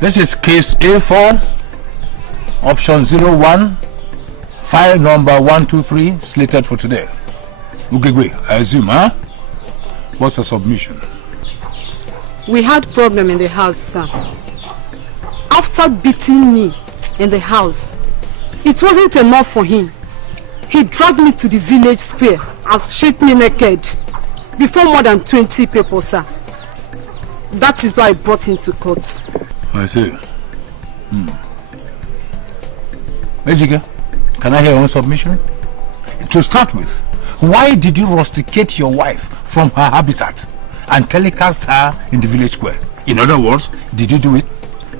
This is case A4, option 01, file number 123, slated for today. Ugegwe, I assume, huh? What's the submission? We had problem in the house, sir. After beating me in the house, it wasn't enough for him. He dragged me to the village square and shot me naked before more than 20 people, sir. That is why I brought him to court. I see. Ejike, can I hear your own submission? To start with, why did you rusticate your wife from her habitat and telecast her in the village square? In other words, did you do it?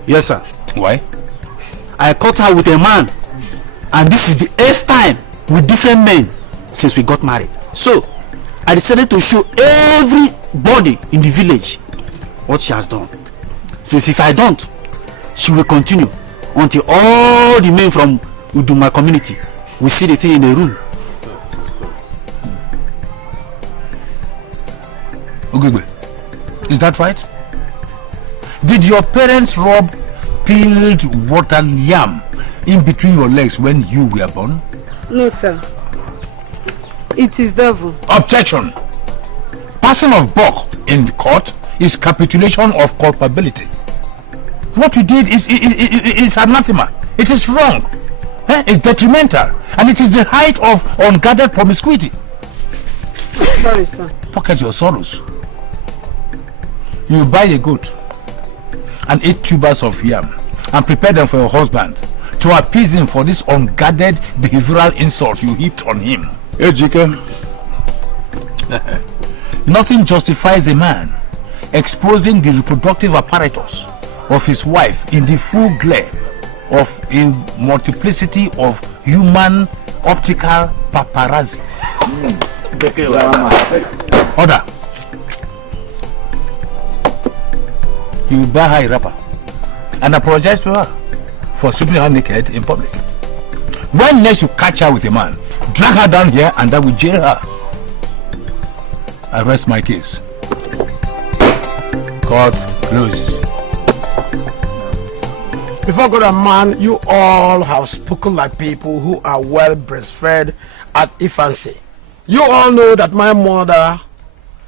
Yes, sir. Why? I caught her with a man, and this is the 8th time with different men since we got married. So, I decided to show everybody in the village what she has done. Since if I don't, she will continue until all the men from Uduma community will see the thing in the room. Ogegwe, is that right? Did your parents rub peeled water yam in between your legs when you were born? No, sir. It is devil. Objection! Passing of buck in the court is capitulation of culpability. What you did is anathema. It is wrong. It's detrimental. And it is the height of unguarded promiscuity. Sorry, sir. Pocket your sorrows. You buy a goat and 8 tubers of yam and prepare them for your husband to appease him for this unguarded behavioral insult you heaped on him. Ejike. Nothing justifies a man exposing the reproductive apparatus of his wife in the full glare of a multiplicity of human optical paparazzi. Order. You buy her a wrapper and apologize to her for stripping her naked in public. When next you catch her with a man, drag her down here and I will jail her. I rest my case. Court closes. Before God and man, you all have spoken like people who are well breastfed at infancy. You all know that my mother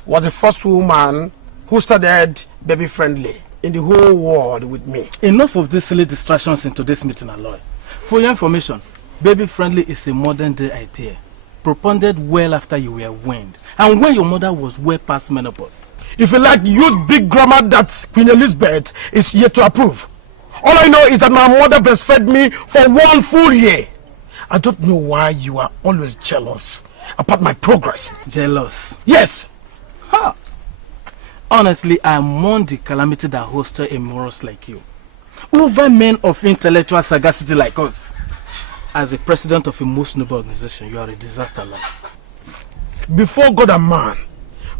was the first woman who started baby friendly in the whole world with me. Enough of these silly distractions in today's meeting, Aloy. For your information, baby friendly is a modern day idea, propounded well after you were weaned, and when your mother was well past menopause. If you like, use big grammar that Queen Elizabeth is yet to approve. All I know is that my mother breastfed me for 1 full year. I don't know why you are always jealous about my progress. Jealous? Yes. Ha! Honestly, I mourn the calamity that hosted a morals like you over men of intellectual sagacity like us. As the president of a most noble organization, you are a disaster, Lord. Before God and man,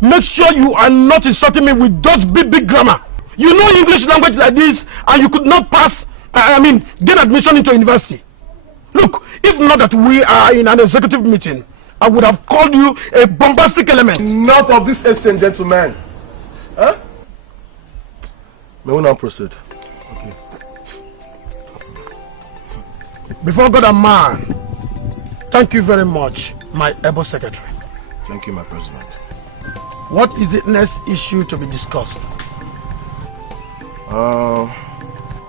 make sure you are not insulting me with those big grammar. You know English language like this and you could not pass, get admission into university. Look, if not that we are in an executive meeting, I would have called you a bombastic element. Enough of this exchange, gentlemen. Huh? May we now proceed? Okay. Before God and man, thank you very much, my able secretary. Thank you, my president. What is the next issue to be discussed?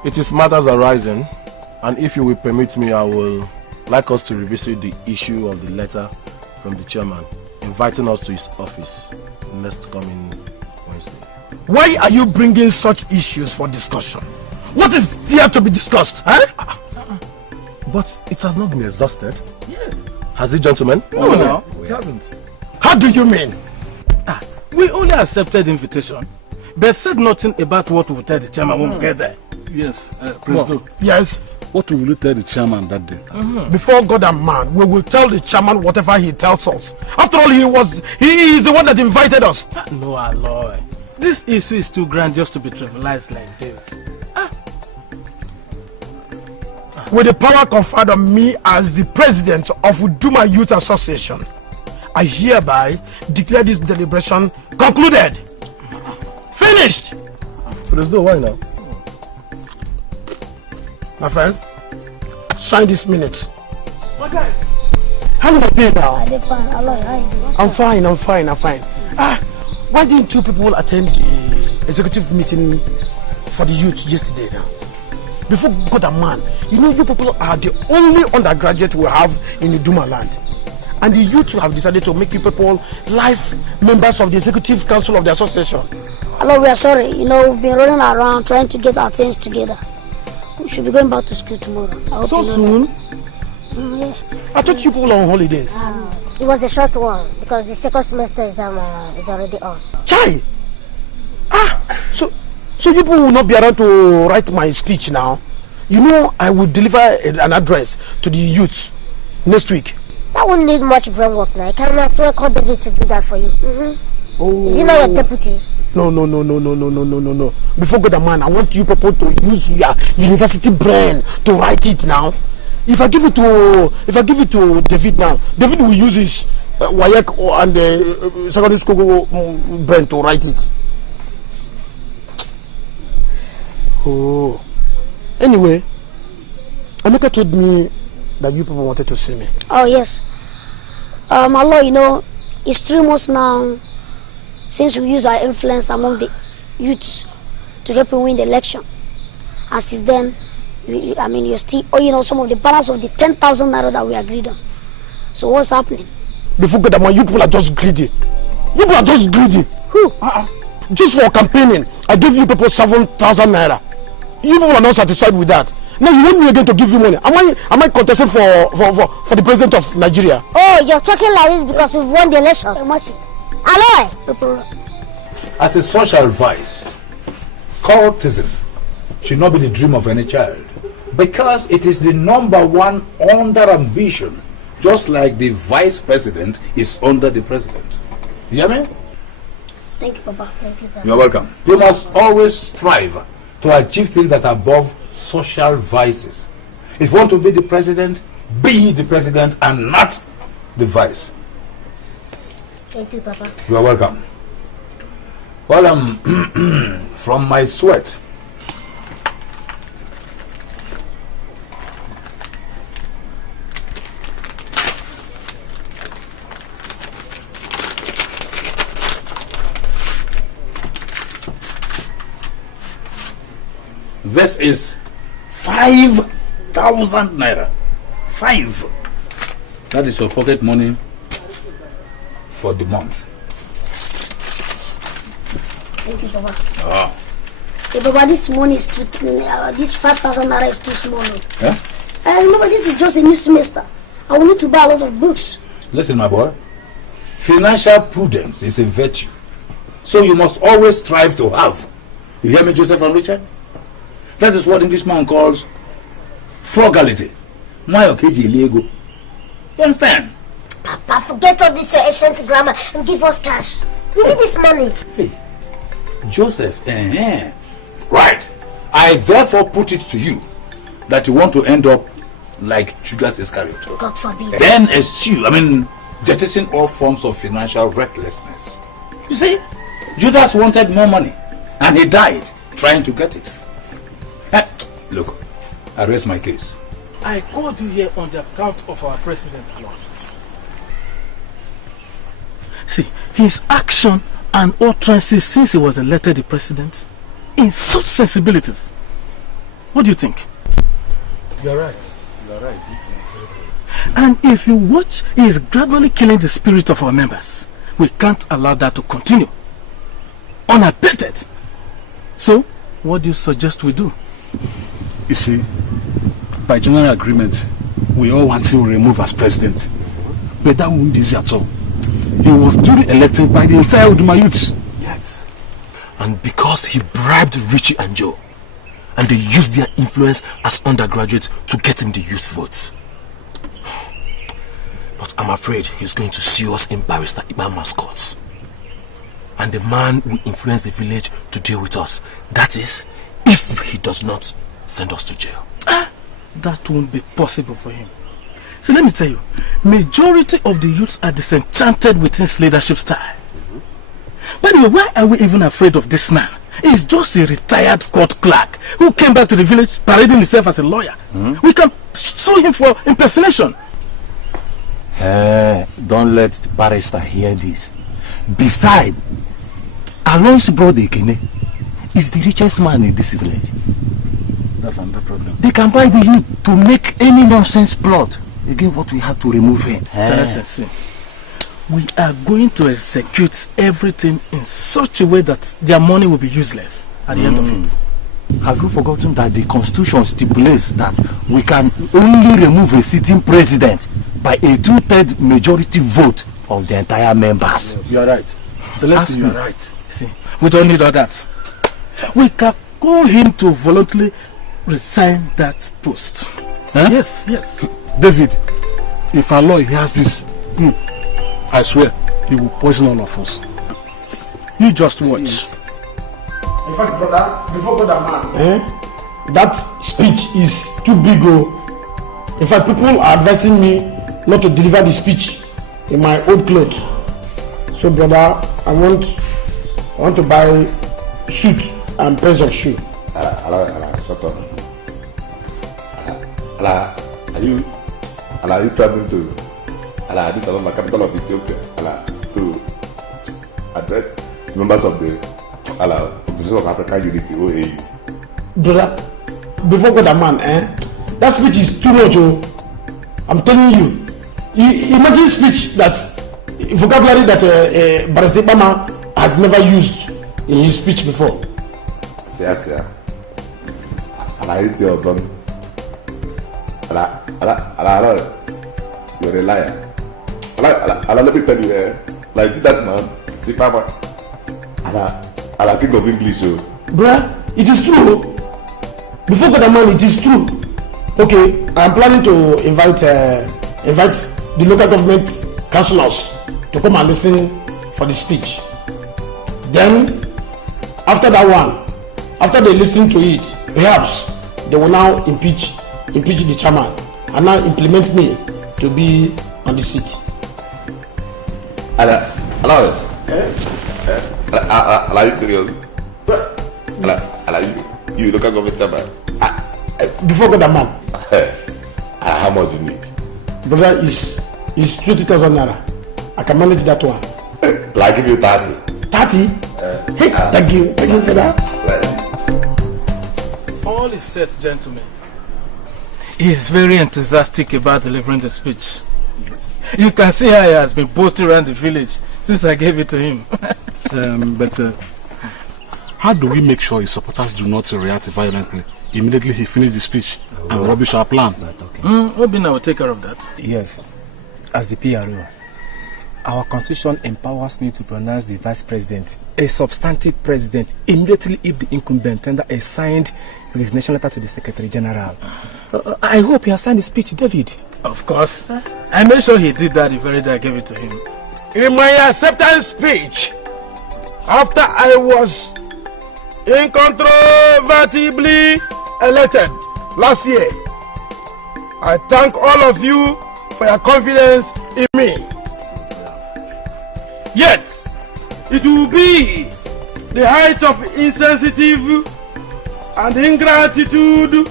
It is matters arising, and if you will permit me, I will like us to revisit the issue of the letter from the chairman inviting us to his office next coming Wednesday. Why are you bringing such issues for discussion? What is there to be discussed? Huh? But it has not been exhausted. Yes. Has it, gentlemen? No. It hasn't. How do you mean? We only accepted the invitation, but said nothing about what we will tell the chairman when we get there. Yes, President. Yes. What will you tell the chairman that day? Before God and man, we will tell the chairman whatever he tells us. After all, he is the one that invited us. No, Aloy. This issue is too grand just to be trivialized like this. With the power conferred on me as the president of Uduma Youth Association, I hereby declare this deliberation concluded. Finished. President, why now? My friend, sign this minute. How are you doing now? I'm fine. Why didn't you people attend the executive meeting for the youth yesterday now? Before God and man, you know you people are the only undergraduate we have in the Duma land. And the youth have decided to make you people life members of the executive council of the association. Hello, we are sorry. You know, we've been running around trying to get our things together. We should be going back to school tomorrow. So soon? Yeah. I thought you people are on holidays. It was a short one because the second semester exam is already on. Chai! So you people will not be around to write my speech now. You know, I will deliver an address to the youth next week. That won't need much brain work now. I can as well call David to do that for you. Oh. Is he not your deputy? No. Before God and man, I want you people to use your university brain to write it now. If I give it to David now, David will use his WAEC and secondary school brain to write it. Oh. Anyway, Amaka told me that you people wanted to see me. Oh yes. My lord, you know, it's 3 months now since we use our influence among the youths to help him win the election. And since then, you're still owing us some of the balance of the 10,000 naira that we agreed on. So what's happening? Before God, man, you people are just greedy. You people are just greedy. Who? Just for campaigning, I gave you people 7,000 naira. You people are not satisfied with that. Now you want me again to give you money. Am I contesting for the president of Nigeria? Oh, you're talking like this because we've won the election. Hello. As a social vice, cultism should not be the dream of any child, because it is the #1 under ambition, just like the vice president is under the president. You hear me? Thank you, Papa. You're welcome. You must always strive to achieve things that are above social vices. If you want to be the president, be the president and not the vice. Thank you, Papa. You are welcome. Well, from my sweat, this is 5,000 naira. 5. That is your pocket money for the month. Thank you, Papa. Hey, Papa, this money is too. This 5,000 naira is too small. Yeah? Remember, this is just a new semester. I will need to buy a lot of books. Listen, my boy. Financial prudence is a virtue, so you must always strive to have. You hear me, Joseph and Richard? That is what Englishman calls frugality. You understand? Papa, forget all this your ancient grammar and give us cash. We need this money. Hey, Joseph, right. I therefore put it to you that you want to end up like Judas Iscariot. God forbid. Then eschew, jettison all forms of financial recklessness. You see, Judas wanted more money and he died trying to get it. Look, I raise my case. I called you here on the account of our president, Lord. See, his action and utterances since he was elected the president in such sensibilities. What do you think? You're right. And if you watch, he is gradually killing the spirit of our members. We can't allow that to continue unabated. So, what do you suggest we do? You see, by general agreement, we all want him removed as president. But that won't be easy at all. He was duly elected by the entire Uduma youth. Yes. And because he bribed Richie and Joe, and they used their influence as undergraduates to get him the youth votes. But I'm afraid he's going to sue us in Barrister Ibama's courts. And the man will influence the village to deal with us. That is, if he does not send us to jail. That won't be possible for him. So let me tell you, majority of the youths are disenchanted with his leadership style. By the way, why are we even afraid of this man? He's just a retired court clerk who came back to the village parading himself as a lawyer. We can sue him for impersonation. Don't let the barrister hear this. Besides, Aloy's brother Ekene is the richest man in this village. That's another problem. They can buy the youth to make any nonsense plot. Again, what we have to remove him. See, we are going to execute everything in such a way that their money will be useless at the end of it. Have you forgotten that the constitution stipulates that we can only remove a sitting president by a 2/3 majority vote of the entire members? Yes. You are right. Celestine, you are right. See, we don't need all that. We can call him to voluntarily resign that post. Huh? Yes. David, if Aloy hears this, I swear, he will poison all of us. You just watch. In fact, brother, before brother man, that speech is too big. In fact, people are advising me not to deliver the speech in my old clothes. So, brother, I want to buy suit and pairs of shoe. Ala, shut up. Ala, are you traveling to Addis Ababa, capital of Ethiopia, to address members of the Organization of African Unity, OAU? Brother, before God and man, that speech is too much. I'm telling you. Imagine speech that vocabulary that Barrister Bama has never used in his speech before. Yes. Ala, it's your son. Ala, you're a liar. Ala, let me tell you, like that man, Zipama, Ala, king of English. Bruh, it is true. Before God and man, it is true. Okay, I'm planning to invite the local government councillors to come and listen for the speech. Then, after that one, after they listen to it, perhaps they will now impeach the chairman and now implement me to be on the seat. Ala, you serious? Ala, you local government chairman. Before God and man. How much you need? Brother, is 20,000 naira. I can manage that one. Like give you 30. 30? Hey, thank you, brother. All is set, gentlemen. He is very enthusiastic about delivering the speech. You can see how he has been boasting around the village since I gave it to him. But how do we make sure his supporters do not react violently immediately he finishes the speech and rubbish our plan? Obina will take care of that. Yes, as the PRO, our constitution empowers me to pronounce the vice president a substantive president immediately if the incumbent tender a signed resignation letter to the Secretary General. I hope he has signed the speech, David. Of course. I made sure he did that the very day I gave it to him. In my acceptance speech, after I was incontrovertibly elected last year, I thank all of you for your confidence in me. Yet, it will be the height of insensitive and ingratitude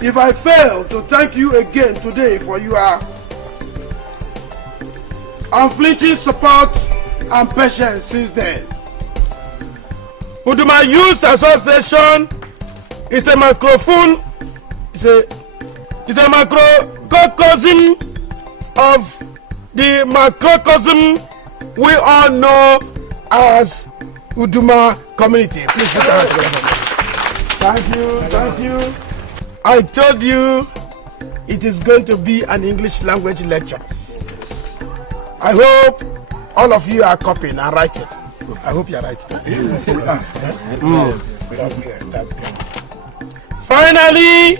if I fail to thank you again today for your unflinching support and patience since then. Uduma Youth Association is a microphone, it's a microcosm of the macrocosm we all know as Uduma community. Please put your hands together. Thank you. I told you it is going to be an English language lecture. I hope all of you are copying and writing. I hope you are writing. That's good. Finally,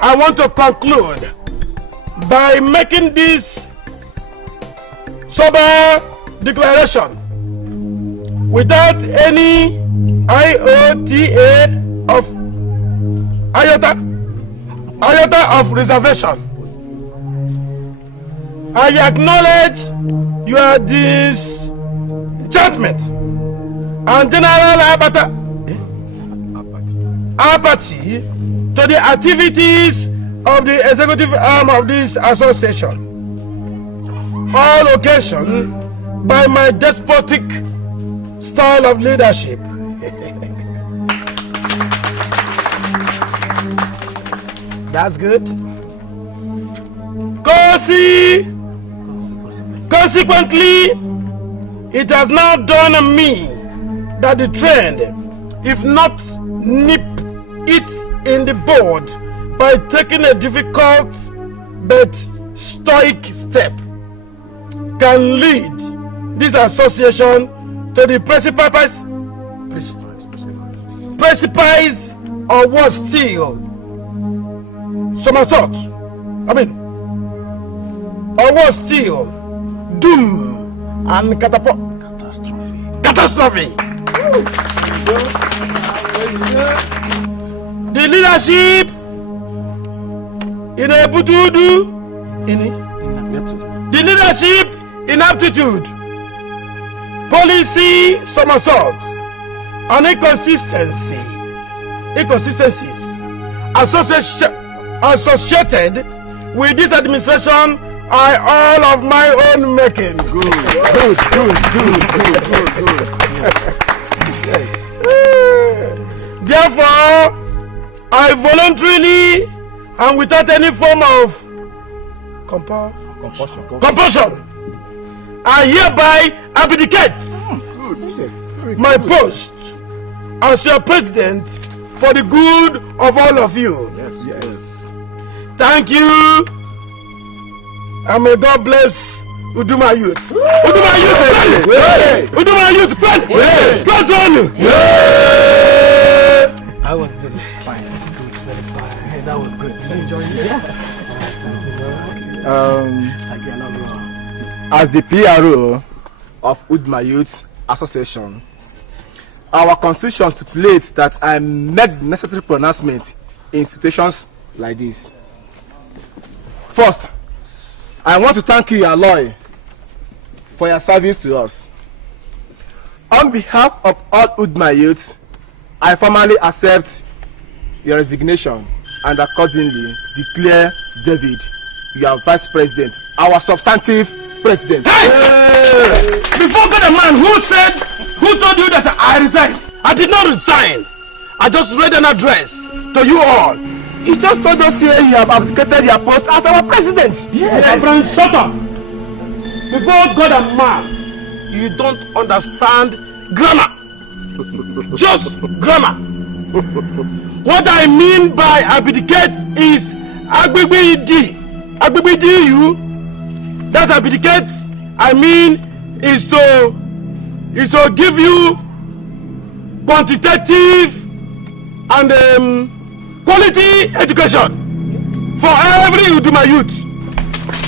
I want to conclude by making this sober declaration without any iota of reservation. I acknowledge your disenchantment and general apathy to the activities of the executive arm of this association, all occasioned by my despotic style of leadership. That's good. Consequently, it has now dawned on me that the trend, if not nip it in the bud by taking a difficult but stoic step, can lead this association to the precipice or worse still, somersault. Or worse still, doom and catastrophe. The leadership the leadership inaptitude, policy somersaults, and inconsistencies associated with this administration are all of my own making. Good. Yes. Therefore, I voluntarily and without any form of compulsion, I hereby abdicate my post as your president for the good of all of you. Yes. Thank you. And may God bless Uduma Youth. Uduma Youth, Plus one. I was doing fine. It's good. Very fine. Hey, that was great. Did you enjoy it? As the PRO of Uduma Youth Association, our constitution stipulates that I make the necessary pronouncement in situations like this. First, I want to thank you, Aloy, for your service to us. On behalf of all Uduma youths, I formally accept your resignation and accordingly declare David your vice president, our substantive president. Hey! Before God, a man who told you that I resigned? I did not resign. I just read an address to you all. He just told us here you have abdicated your post as our president. Yes. Abraham, shut up. Before God and man, you don't understand grammar. Just grammar. What I mean by abdicate is agbibidi. Agbibidi you. That's abdicate. I mean is to give you quantitative and quality education for every Uduma youth.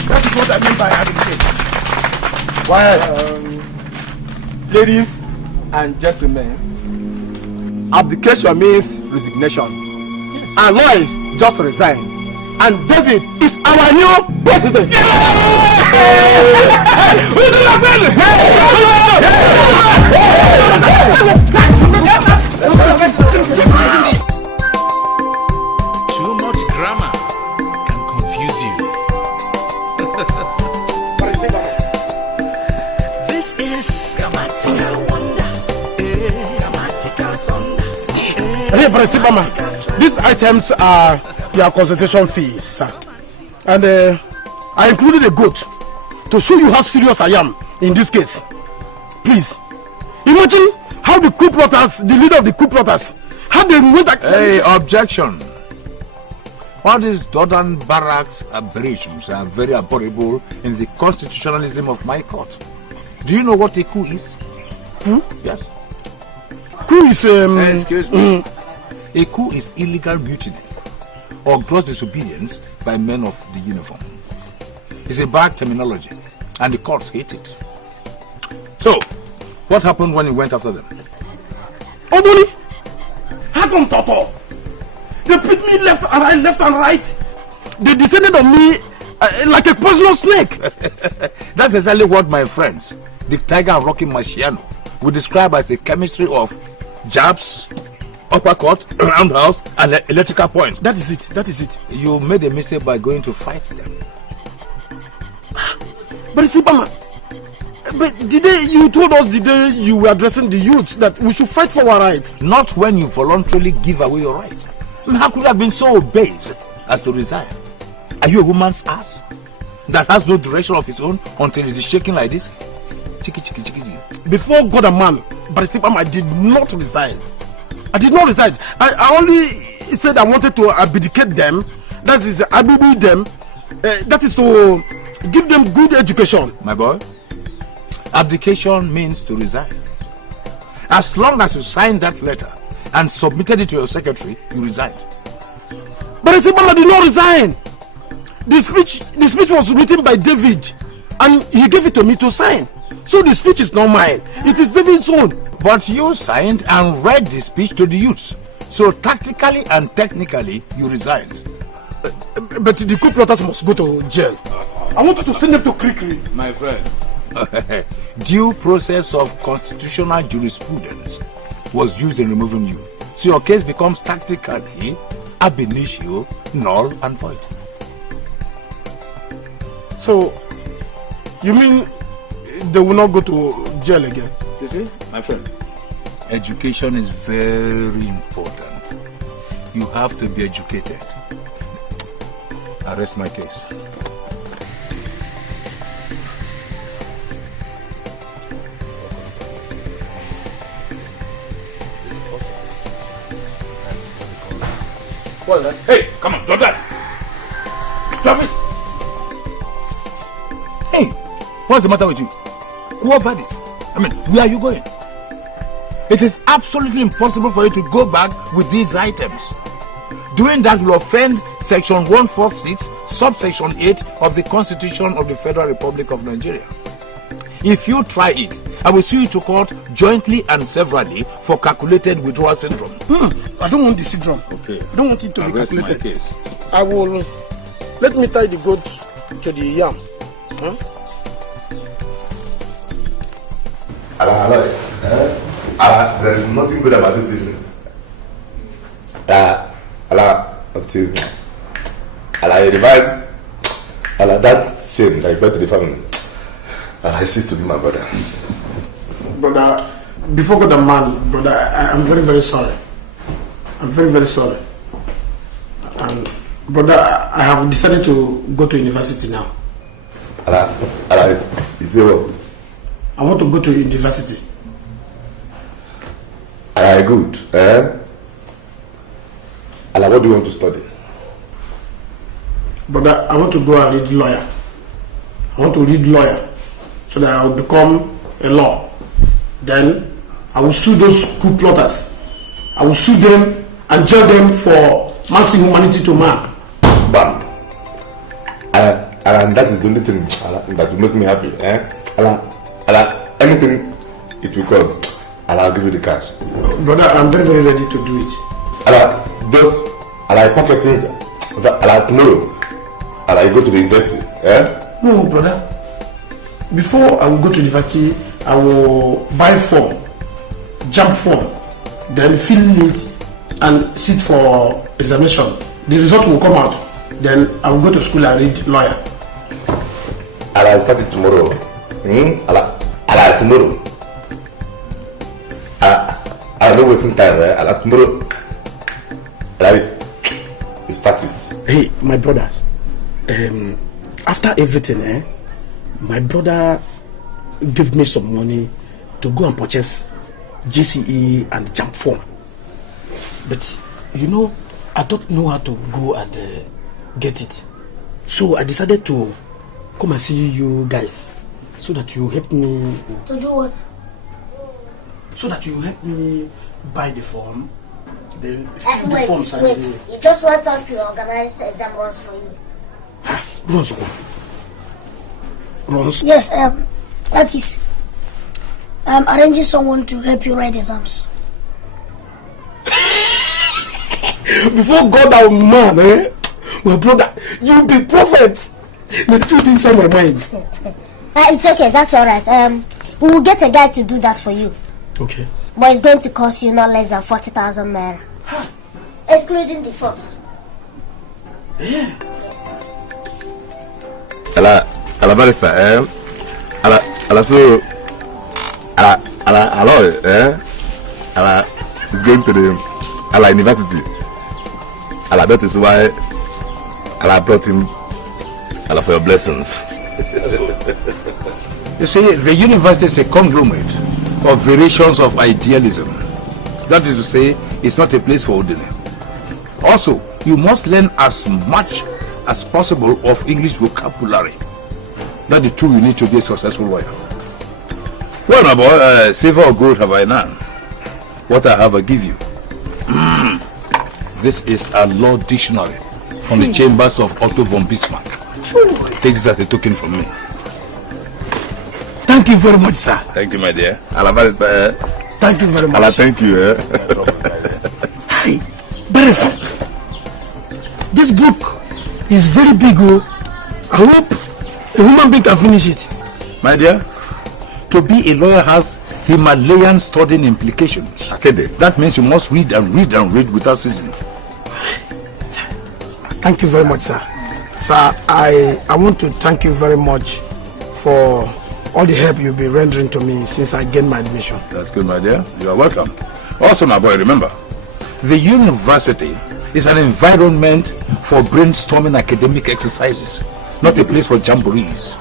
That is what I mean by abdicate. Ladies and gentlemen, abdication means resignation. Yes. And Lois just resigned. And David is our new president. Too much grammar can confuse you. This is grammatical wonder. Grammatical thunder. Hey, President, these items are your consultation fees, sir. And I included a goat to show you how serious I am in this case. Please, imagine how the coup plotters, the leader of the coup plotters, how they went. Hey, objection. All these Jordan barracks aberrations are very abhorrible in the constitutionalism of my court. Do you know what a coup is? Yes. Coup is excuse me. A coup is illegal mutiny or gross disobedience by men of the uniform. It's a bad terminology, and the courts hate it. So, what happened when he went after them? Obuni, how come Toto? They put me left and right. They descended on me like a poisonous snake. That's exactly what my friends, the Tiger and Rocky Marciano, we describe as a chemistry of jabs, uppercut, roundhouse, and electrical point. That is it. That is it. You made a mistake by going to fight them. But see, Bama, but the day you told us the day you were addressing the youth that we should fight for our right. Not when you voluntarily give away your right. I mean, how could you have been so base as to resign? Are you a woman's ass that has no direction of its own until it is shaking like this? Chiki, chiki, chiki, chiki. Before God and man, but see, Bama, I did not resign. I did not resign. I only said I wanted to abdicate them. That is, abdicate them. That is to give them good education. My boy, abdication means to resign. As long as you signed that letter and submitted it to your secretary, you resigned. But I said, Bama did not resign. The speech was written by David, and he gave it to me to sign. So the speech is not mine. It is David's own. But you signed and read the speech to the youths. So tactically and technically, you resigned. But the coup plotters must go to jail. I wanted to send them to Krikri. My friend. Due process of constitutional jurisprudence was used in removing you. So your case becomes tactically, ab initio, null and void. So, you mean they will not go to jail again? You see, my friend, education is very important. You have to be educated. I rest my case. Well, hey, come on, drop that. Drop it. Hey, what's the matter with you? Go over this. I mean, where are you going? It is absolutely impossible for you to go back with these items. Doing that will offend Section 146, subsection 8 of the Constitution of the Federal Republic of Nigeria. If you try it, I will sue you to court jointly and severally for calculated withdrawal syndrome. I don't want the syndrome. Okay. I don't want it to be calculated. Case. I will. Let me tie the goat to the yam. There is nothing good about this evening. Until I revise that shame that I brought to the family. I cease to be my brother. Brother, before God and man, brother, I'm very, very sorry. I'm very, very sorry. And brother, I have decided to go to university now. You say what? I want to go to university. Good. What do you want to study? Brother, I want to go and read lawyer. I want to read lawyer so that I will become a law. Then I will sue those coup plotters. I will sue them and jail them for mass inhumanity to man. Bam. And that is the only thing that will make me happy. Anything it will cost, I'll give you the cash. Brother, I'm very, very ready to do it. Those pocket things. Tomorrow, you go to the university. No, brother. Before I will go to university, I will buy form, jump form, then fill it and sit for examination. The result will come out. Then I will go to school and read lawyer. I'll start it tomorrow. Tomorrow. I'll not wasting time. Tomorrow. You start it. Hey, my brothers. After everything, my brother gave me some money to go and purchase GCE and jump form. But you know, I don't know how to go and get it. So I decided to come and see you guys so that you help me. To do what? So that you help me buy the form. Then fill the Wait. forms. You just want us to organize exam runs for you. Runs? Yes, that is arranging someone to help you write exams. Before God and man, my brother, you be prophet. The two things on my mind. It's okay, that's alright. We will get a guy to do that for you. Okay. But it's going to cost you not less than 40,000 naira. Excluding the forms. Yeah. Yes. Ala barrister, ala is going to the university. That is why I brought him for your blessings. You see, the university is a conglomerate of variations of idealism. That is to say, it's not a place for ordinary. Also, you must learn as much as possible of English vocabulary. That's the tool you need to be a successful lawyer. Well, my boy, silver or gold have I none. What I have, I give you. This is a law dictionary from the chambers of Otto von Bismarck. Take this as a token from me. Thank you very much, sir. Thank you, my dear. Ala barrister. Thank you very much. Ala, thank you. Hi, barrister. This book is very big. I hope a human being can finish it. My dear, to be a lawyer has Himalayan studying implications. That means you must read and read and read without ceasing. Thank you very much, sir. Sir, I want to thank you very much for all the help you've been rendering to me since I gained my admission. That's good, my dear. You are welcome. Also, my boy, remember, the university is an environment for brainstorming academic exercises, not a place for jamborees.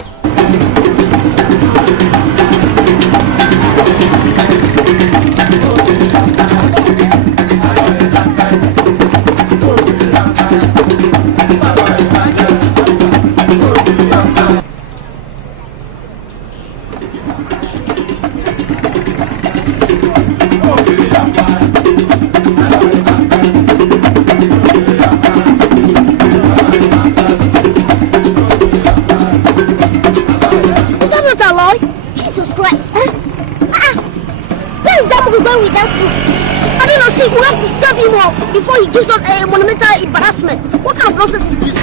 Before he gives us a monumental embarrassment. What kind of nonsense is this?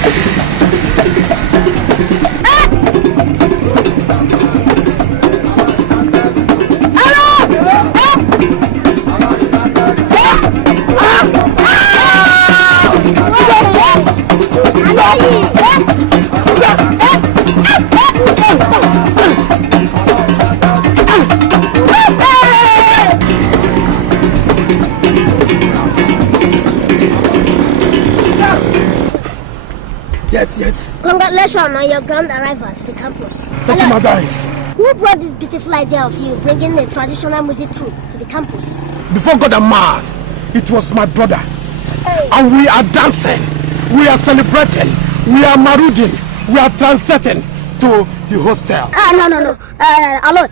Yes. Congratulations on your grand arrival to the campus. Thank you, my guys. Who brought this beautiful idea of you bringing a traditional music troupe to the campus? Before God and man, it was my brother. Hey. And we are dancing, we are celebrating, we are marauding, we are transiting to the hostel. No. Hello.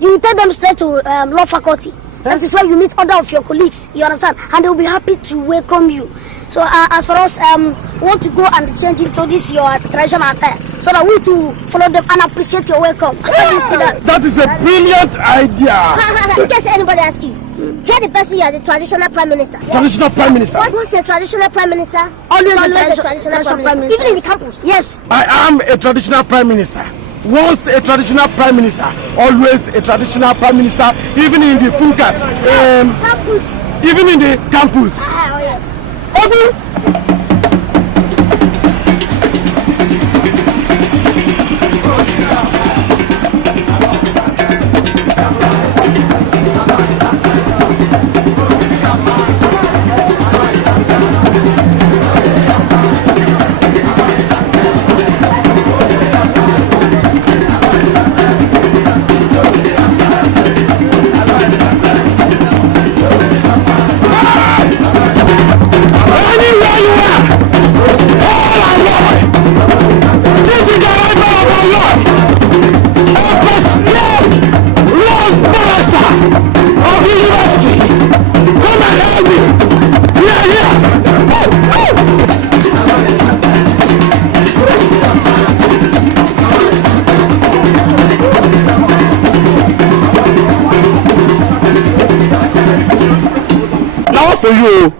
You take them straight to law faculty. That is where you meet other of your colleagues, you understand? And they will be happy to welcome you. So as for us, we want to go and introduce your traditional attire so that we too follow them and appreciate your welcome. That is a brilliant idea. In case anybody asks you, tell the person you are the traditional prime minister. Traditional prime minister? What's a traditional prime minister? Always a traditional prime minister. Even in the campus. Yes. I am a traditional prime minister. Once a traditional prime minister, always a traditional prime minister, even in the punkas. Campus. Even in the campus. Oh, yes. For you,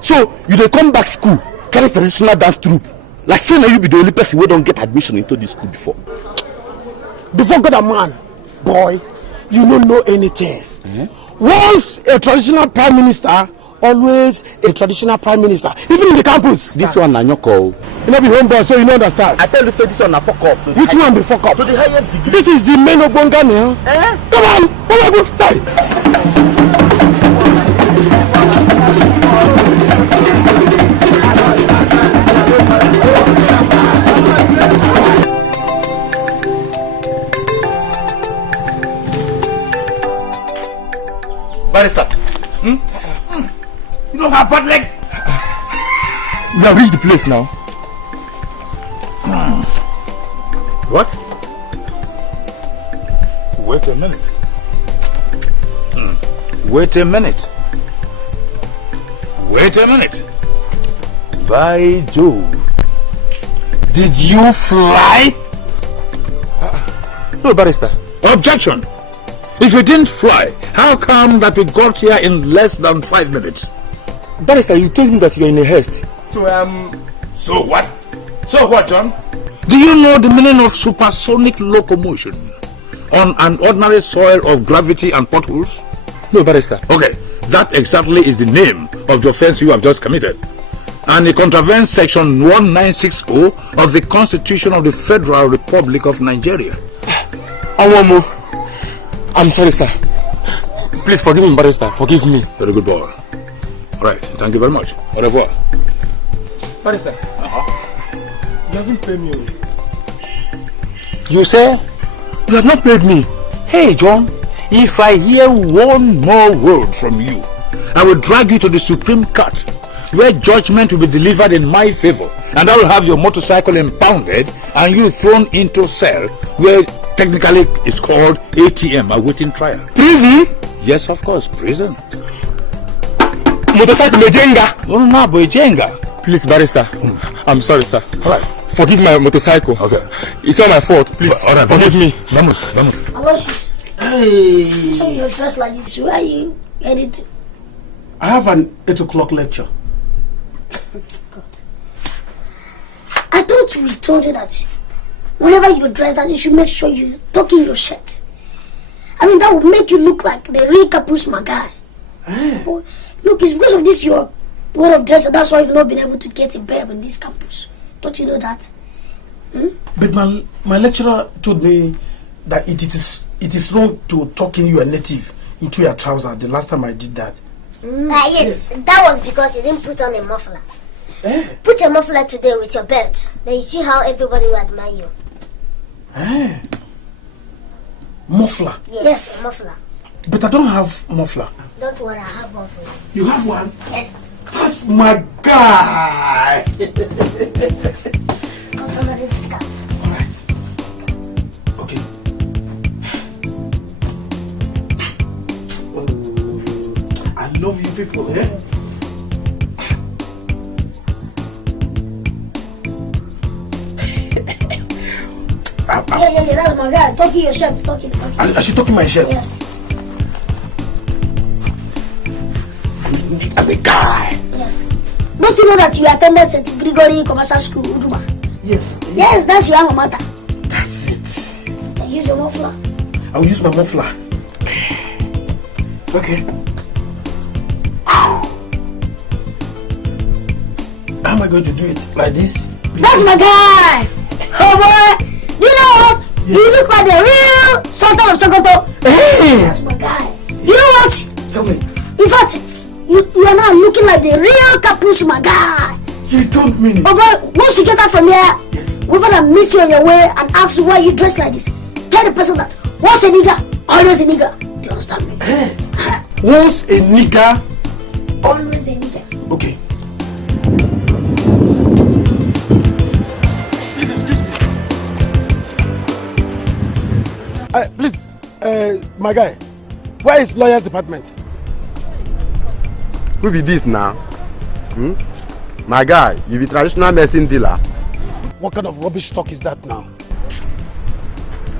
so you dey come back school carry traditional dance troupe like say na you be the only person wey don get admission into this school before. Before God and man, boy, you don't know anything. Once a traditional prime minister, always a traditional prime minister. Even in the campus. This one na nyoko. You know be homeboy, so you don't understand. I tell you say this one na fuck up. Which one be fuck up? To the highest degree. This is the main Ogbonga now. Come on! Barrister. You don't have bad leg. We have reached the place now. What? Wait a minute. Wait a minute. Wait a minute. By Jove. Did you fly? No, Barrister. Objection. If you didn't fly, how come that we got here in less than 5 minutes? Barrister, you told me that you are in a haste. So what? So what, John? Do you know the meaning of supersonic locomotion on an ordinary soil of gravity and potholes? No, Barrister. Okay, that exactly is the name of the offense you have just committed. And it contravenes section 1960 of the Constitution of the Federal Republic of Nigeria. Awomo, I'm sorry, sir. Please forgive me, Barrister. Forgive me. Very good boy. All right, thank you very much. Au revoir. Barrister, you haven't paid me. You say you have not paid me. Hey, John, if I hear one more word from you, I will drag you to the Supreme Court, where judgment will be delivered in my favor, and I will have your motorcycle impounded and you thrown into cell, where technically it's called ATM, awaiting trial. Prison? Yes, of course, prison. Motorcycle Jenga. Oh, no, boy, Jenga. Please, Barrister. I'm sorry, sir. All right. Forgive my motorcycle. Okay. It's not my fault. Please, All right, forgive me. Vamos. Aloysius. Hey. So you're dressed like this. Where are you headed to? I have an 8 o'clock lecture. God. I thought we told you that whenever you're dressed that you should make sure you tuck in your shirt. I mean, that would make you look like the real Kapusma guy. But look, it's because of this your way of dressing. That's why you've not been able to get a babe in this campus. Don't you know that? But my lecturer told me that it is wrong to tuck in your native into your trouser. The last time I did that. Yes, that was because you didn't put on a muffler. Put a muffler today with your belt. Then you see how everybody will admire you. Muffler? Yes, a muffler. But I don't have muffler. Don't worry, I have one for you. You have one? Yes. That's my guy! I'll somebody this guy. Alright. Okay. Oh, I love you people, eh? Yeah, that's my guy. Talking your shirt, talking. I should talk in my shirt? Yes. I'm a guy. Yes. Don't you know that you attended St. Gregory Commercial School, Ujuba? Yes. Yes, that's your alma mater. That's it. Then use your muffler. I will use my muffler. Okay. How am I going to do it? Like this? That's my guy! Oh boy! You know what? Yes. You look like the real Sultan of Sokoto. Hey! That's my guy. You know what? Tell me. In fact, you are now looking like the real Kapusma guy. You told me. Oh boy, once you get out from here, yes, we're gonna meet you on your way and ask you why you dress like this. Tell the person that once a nigga, always a nigga. Do you understand me? Once a nigga, always a nigga. Okay. Please, my guy, where is lawyer's department? Who be this now? My guy, you be traditional medicine dealer. What kind of rubbish talk is that now?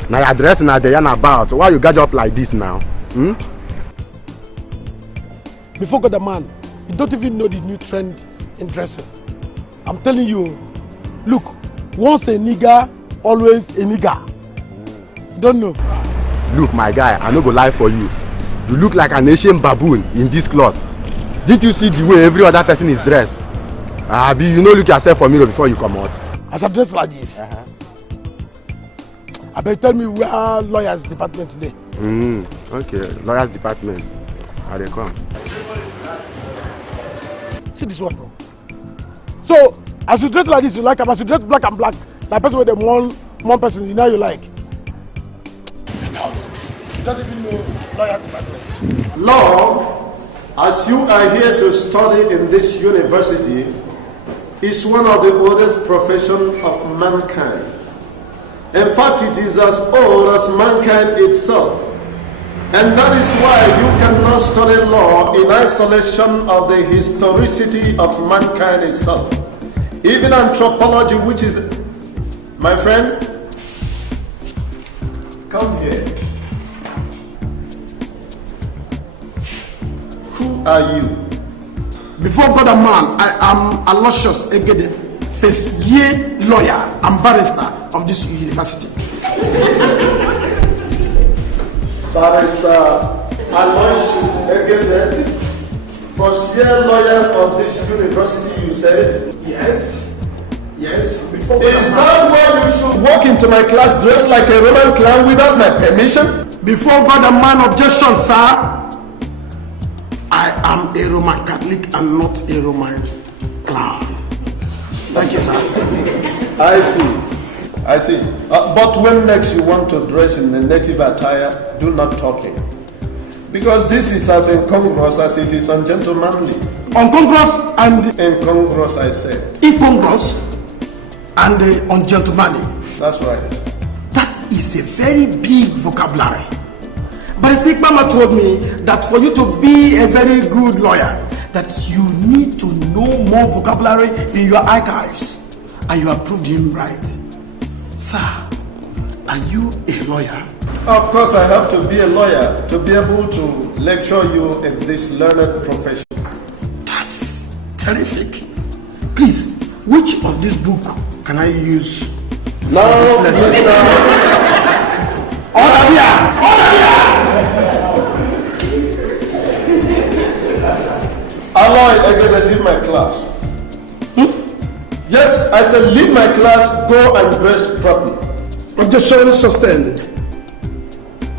Now your address now they yarn about. Why you got up like this now? Before God, the man, you don't even know the new trend in dressing. I'm telling you, look, once a nigga, always a nigga. You don't know. Look, my guy, I no go lie for you. You look like an Asian baboon in this cloth. Didn't you see the way every other person is dressed? Abi, you know, look yourself for mirror before you come out. As I dress like this, I better tell me where lawyers department today. Okay, lawyers department. How they come? See this one, bro. So, as you dress like this, you like him. As you dress black and black, like person with them one person, you know you like. Get out. You don't even know lawyer department. Law, as you are here to study in this university, is one of the oldest professions of mankind. In fact, it is as old as mankind itself. And that is why you cannot study law in isolation of the historicity of mankind itself. Even anthropology, which is, my friend, come here. Who are you? Before God and man, I am Aloysius Egede, first year lawyer and barrister of this university. Barrister Aloysius Egede, first year lawyer of this university, you said? Yes. Yes. Before Is that why you should walk into my class dressed like a Roman clown without my permission? Before God and man, objection, sir. I am a Roman Catholic and not a Roman clown. Thank you, sir. I see. But when next you want to dress in the native attire, do not talking. Because this is as incongruous as it is ungentlemanly. Incongruous and... Incongruous, I said. Incongruous and ungentlemanly. That's right. That is a very big vocabulary. But Stick Mama told me that for you to be a very good lawyer, that you need to know more vocabulary in your archives. And you have proved him right. Sir, are you a lawyer? Of course I have to be a lawyer to be able to lecture you in this learned profession. That's terrific. Please, which of this book can I use? Aloy, I gotta leave my class. Yes, I said leave my class, go and dress properly. Objection sustained.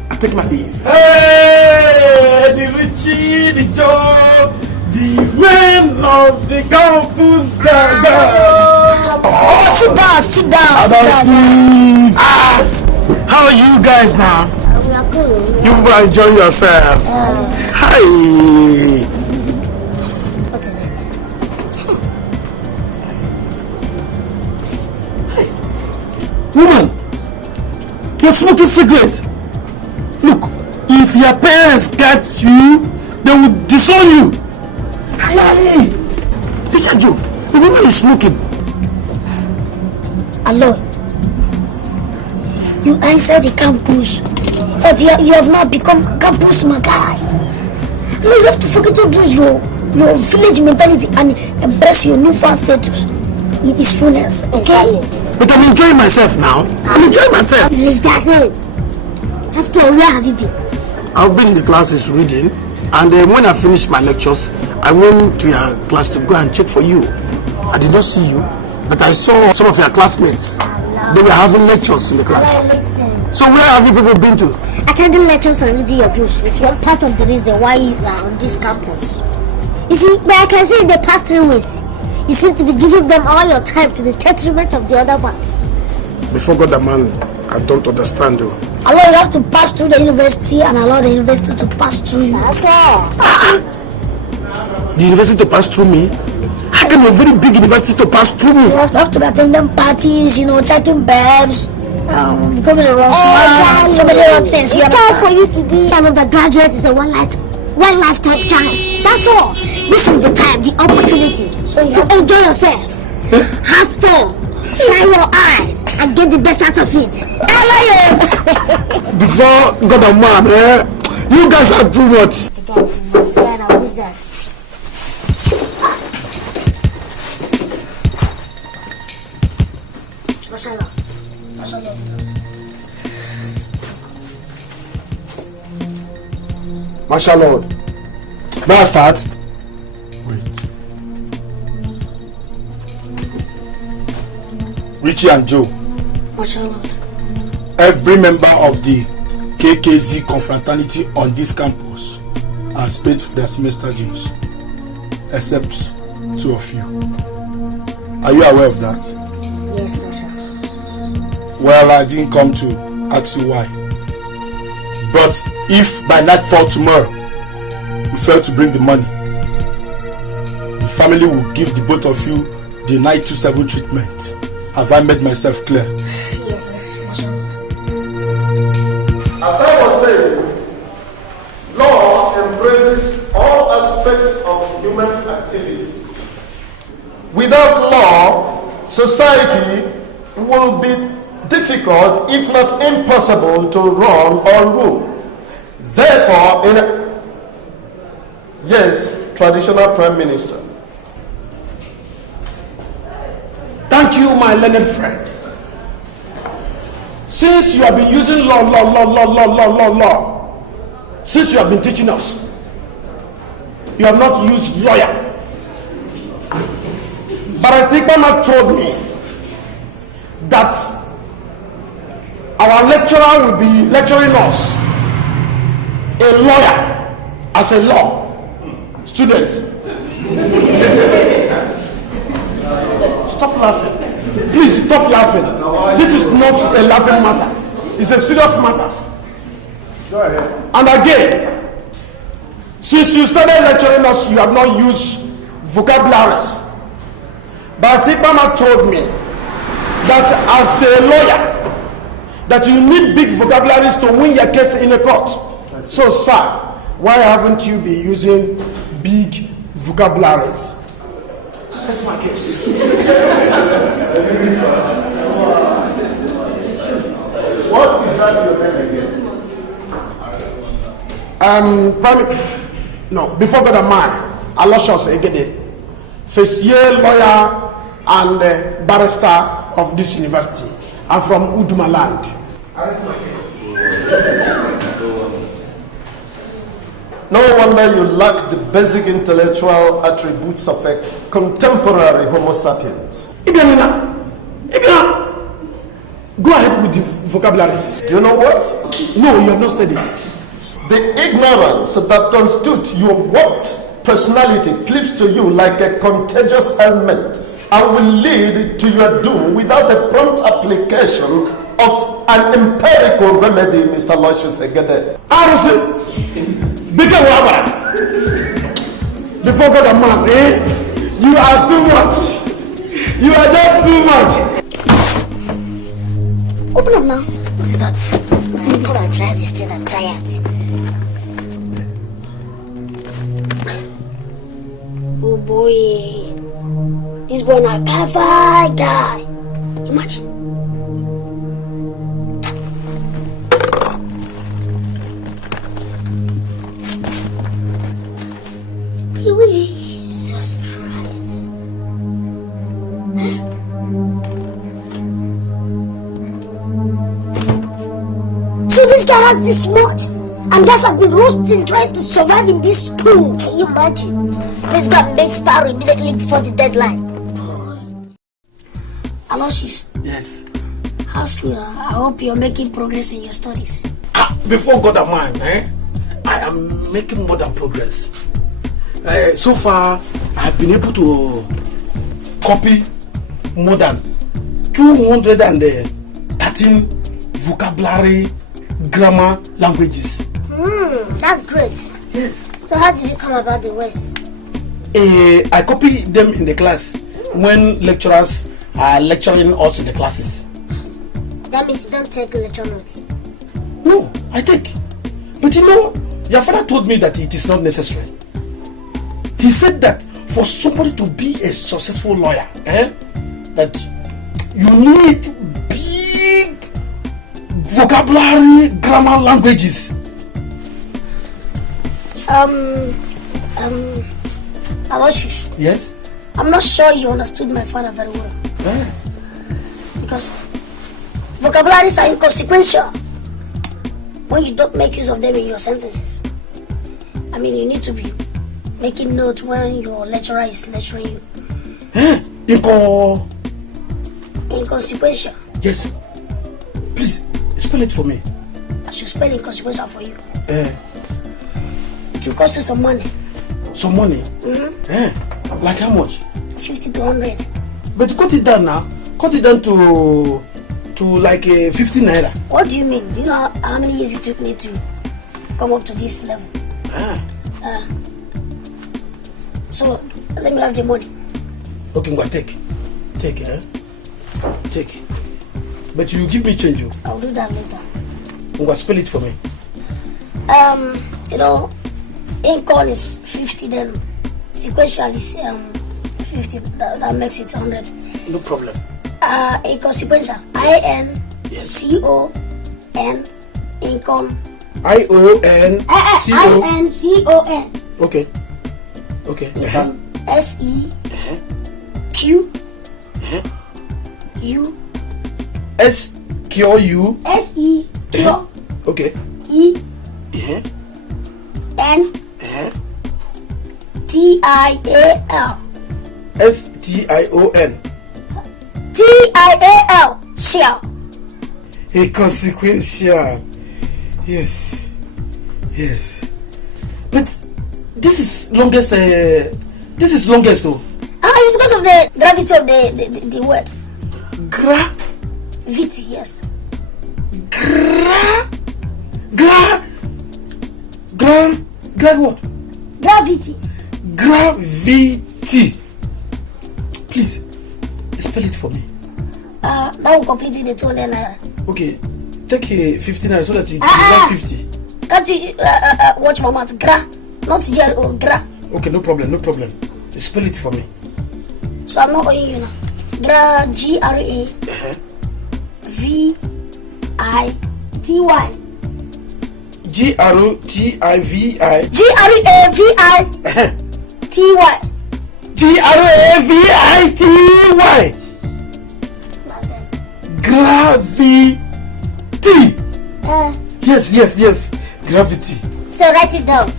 I take my leave. Hey, the Richie, the Joe, the man of the campus girl. Oh, sit down. How are you guys now? We are cool. You will enjoy yourself. Hi. What is it? Woman, you're smoking cigarette. Look, if your parents catch you, they will disown you. Hey, listen, Joe, the woman is smoking. Hello. You answer the campus, but you have now become campus guy. No, you have to forget to do your village mentality and embrace your newfound status in its fullness, okay? But I'm enjoying myself now. I'm enjoying myself. Leave that thing. After all, where have you been? I've been in the classes reading, and when I finished my lectures, I went to your class to go and check for you. I did not see you, but I saw some of your classmates. They were having lectures in the class. So where have you people been to? Attending lectures and reading your books is one part of the reason why you are on this campus. You see, but I can see in the past 3 weeks, you seem to be giving them all your time to the detriment of the other parts. Before God the man, I don't understand though. Allow you have to pass through the university and allow the university to pass through you. That's all. The university to pass through me? How can a very big university to pass through me? You have to be attending parties, checking babes, becoming a rock star, so many other things. The chance for you to be an undergraduate is a one lifetime chance. That's all. This is the time, the opportunity. So enjoy yourself. Have fun. Shine your eyes and get the best out of it. Before God and man, you guys are too much. You're a wizard. Marshal Lord. May I start? Wait. Richie and Joe. Marshal Lord. Every member of the KKZ confraternity on this campus has paid for their semester dues, except 2 of you. Are you aware of that? Yes, Marshal. Well, I didn't come to ask you why. But if by nightfall tomorrow you fail to bring the money, the family will give the both of you the 927 treatment. Have I made myself clear? Yes, Marshal. As I was saying, law embraces all aspects of human activity. Without law, society will be difficult, if not impossible, to run or rule. Therefore, yes, traditional prime minister. Thank you, my learned friend. Since you have been using law, since you have been teaching us, you have not used lawyer. But as Igbama told me that our lecturer will be lecturing us, a lawyer, as a law student. Stop laughing. Please stop laughing. This is not a laughing matter. It's a serious matter. Go ahead. And again, since you started lecturing us, you have not used vocabularies. But Igbama told me that as a lawyer, that you need big vocabularies to win your case in a court. So, sir, why haven't you been using big vocabularies? That's my case. What is that your name again? Before God and man, Aloshos Egede, first year lawyer and barrister of this university. I'm from Uduma land. No wonder you lack the basic intellectual attributes of a contemporary Homo sapiens. Ibiana, go ahead with the vocabularies. Do you know what? No, you have not said it. The ignorance that constitutes your warped personality cleaves to you like a contagious ailment and will lead to your doom without a prompt application of an empirical remedy, Mr. Lucius Egede. Before God and man, you are too much. You are just too much. Open up now. What is that? Because I tried this thing, I'm tired. Oh boy. This boy not a perfect guy. Imagine. Jesus Christ. So this guy has this much, and guys have been roasting trying to survive in this school. Can you imagine? This guy made Sparrow immediately before the deadline. Aloysius. Yes. How's school? I hope you're making progress in your studies. Before God and man, I am making more than progress. So far, I have been able to copy more than 213 vocabulary, grammar, languages. That's great. Yes. So how did you come about the words? I copy them in the class when lecturers are lecturing us in the classes. That means you don't take lecture notes. No, I take. But you know, your father told me that it is not necessary. He said that for somebody to be a successful lawyer, that you need big vocabulary, grammar, languages. Aloysius. Yes? I'm not sure you understood my father very well. Because vocabularies are inconsequential when you don't make use of them in your sentences. I mean, you need to be making notes when your lecturer is lecturing you. Inconsequential. Yes. Please, spell it for me. I should spell inconsequential for you. It will cost you some money. Some money? Like how much? 50 to 100. But cut it down now. Cut it down to like 50 naira. What do you mean? Do you know how many years it took me to come up to this level? So let me have the money. Okay, go take. Take. But you give me change. I'll do that later. Go spell it for me. You know, incon is 50, then sequential is 50. That makes it 100. No problem. Inconsequential. INCON. Incon. IONCON. Okay. SEQU. SQU. SEQ. Okay. N. TIAL. STION. TIAL. Shall. Inconsequential. Yes. But this is longest. This is longest though. It's because of the gravity of the word. Gravity, yes. What? Gravity. Gravity. Please, spell it for me. That will complete the 200 naira. Okay, take 50 naira so that you get 50. Can't you watch my mouth? Gra, not G-R-O, gra. Okay, no problem. Spell it for me. So I'm not owing you now. Gra, G-R-A, V-I-T-Y. G-R-O-T-I-V-I. G-R-A-V-I. T-Y. Gravity. Gravity. Yes. Gravity. So write it down.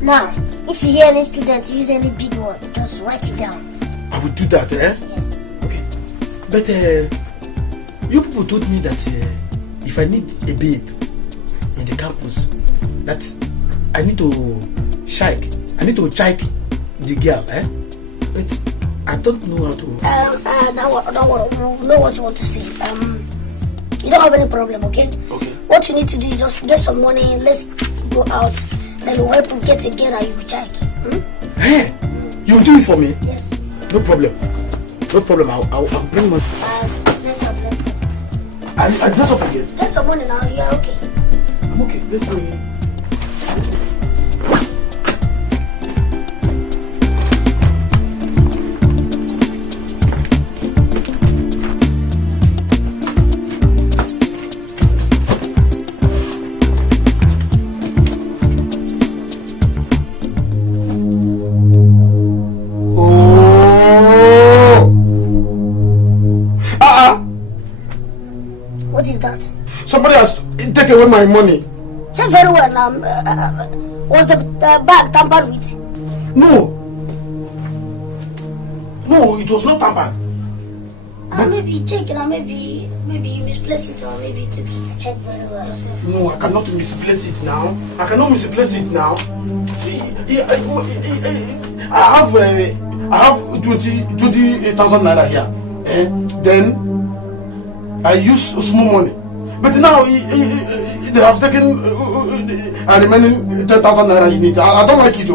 Now, if you hear any student use any big word, just write it down. I will do that, Yes. Okay. But you people told me that if I need a babe in the campus, that I need to shake the girl, But I don't know how to. Don't worry. We know what you want to say. You don't have any problem, okay? Okay. What you need to do is just get some money. Let's go out. Then we'll help you get a girl and you will check. Hey, you'll do it for me? Yes. No problem. I'll bring money. Dress up. I dress up again. Get some money now. You are okay. I'm okay. Let's go. What is that? Somebody has taken away my money. Check very well now. Was the bag tampered with? No, it was not tampered. Maybe check it. Maybe you misplaced it, or maybe you took it. Check very well yourself. No, I cannot misplace it now. See, I have 28,000 naira here. Then I use small money, but now they have taken remaining 10,000 naira in it. I don't like it.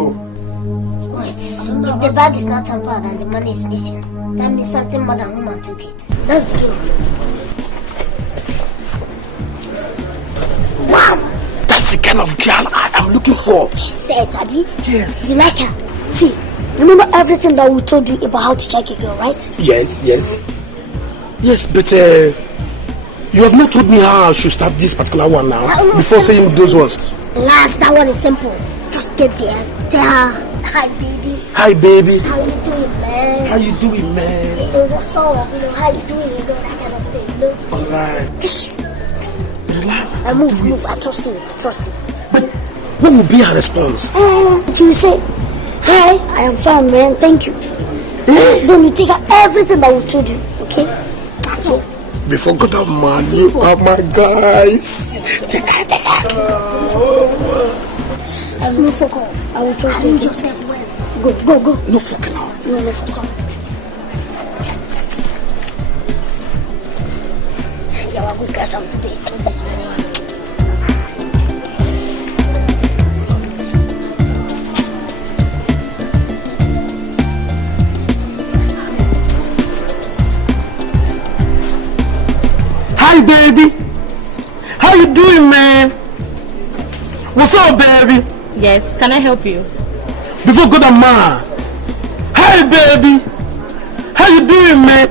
Wait, if the bag is not tampered and the money is missing, that means something more than human took it. That's the game. Wow! That's the kind of girl I am looking for. She said, Abby. Yes. You like her? See, remember everything that we told you about how to check a girl, right? Yes, but you have not told me how I should start this particular one now before saying those ones. Last, that one is simple. Just get there, tell her, hi baby. Hi baby. How you doing, man? How you doing, man? What's up? How you doing? That kind of thing. Alright. Just relax. I move. I trust you. But what will be her response? She will say, hi, I am fine, man, thank you. Then you take her everything that we told you, okay? That's all. Before God of man, you are my guys. Take her. No fuck up. I will trust you. Yourself well. Go. No fucking up. No fuck up. You are a good guy today. Hi, baby. How you doing, man? What's up, baby? Yes, can I help you? Before God and man. Hi, baby. How you doing, man?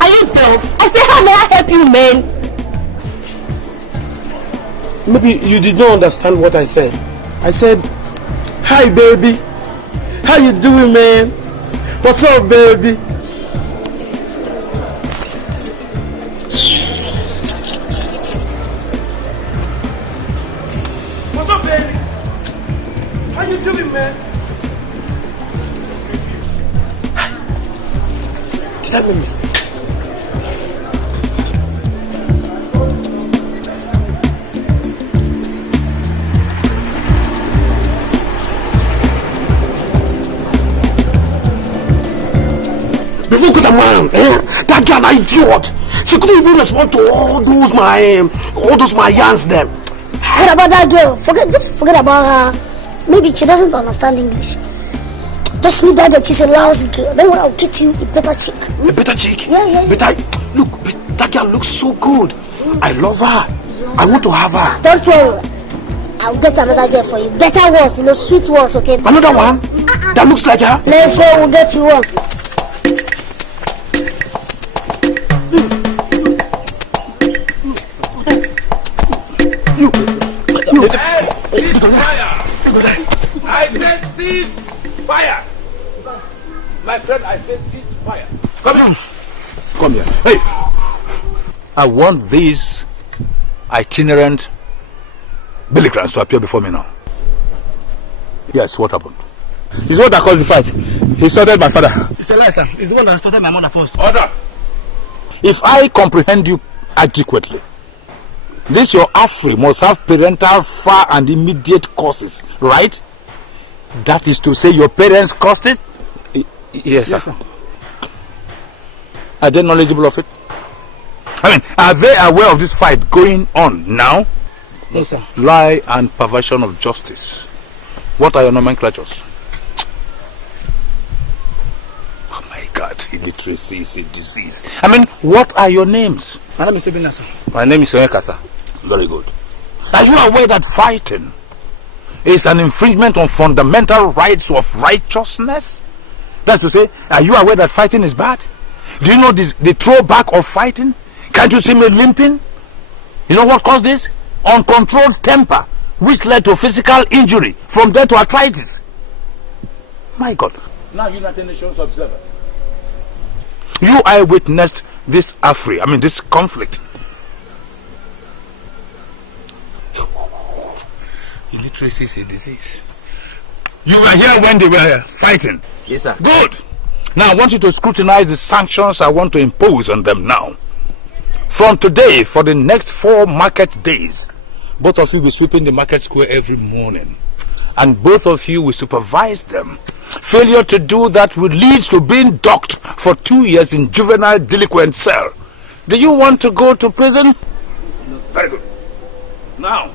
Are you deaf? I said, how may I help you, man? Maybe you did not understand what I said. I said, hi, baby. How you doing, man? What's up, baby? Did I make a mistake? Before good man, that girl an idiot. She couldn't even respond to all those my yarns them. What about that girl? Just forget about her. Maybe she doesn't understand English. Just leave that she's a lousy girl. Then when I'll get you a better chick. A better chick? Yeah. Look, that girl looks so good. I love her. I want to have her. Don't worry. I'll get another girl for you. Better ones, sweet ones, okay? Another one? That looks like her? Let's go, we'll get you one. I said cease fire. My friend, I said cease fire. Come here. Hey. I want these itinerant belligerents to appear before me now. Yes, what happened? He's what that caused the fight. He started my father. Mr. Lester, he's the one that started my mother first. Order. If I comprehend you adequately, this your Afri must have parental far and immediate causes, right? That is to say your parents caused it? Yes, sir. Are they knowledgeable of it? I mean, are they aware of this fight going on now? Yes, sir. Lie and perversion of justice. What are your nomenclatures? Oh my God, illiteracy is a disease. I mean, what are your names? My name is Ebina, sir. My name is Onyeka, sir. Very good. Are you aware that fighting is an infringement on fundamental rights of righteousness? That's to say, are you aware that fighting is bad? Do you know the throwback of fighting? Can't you see me limping? You know what caused this? Uncontrolled temper, which led to physical injury, from there to arthritis. My God. Now United Nations observer. You eyewitnessed this this conflict. Illiteracy is a disease. You were here when they were fighting. Yes, sir. Good. Now I want you to scrutinize the sanctions I want to impose on them now. From today, for the next 4 market days, both of you will be sweeping the market square every morning. And both of you will supervise them. Failure to do that will lead to being docked for 2 years in juvenile delinquent cell. Do you want to go to prison? No. Very good. Now,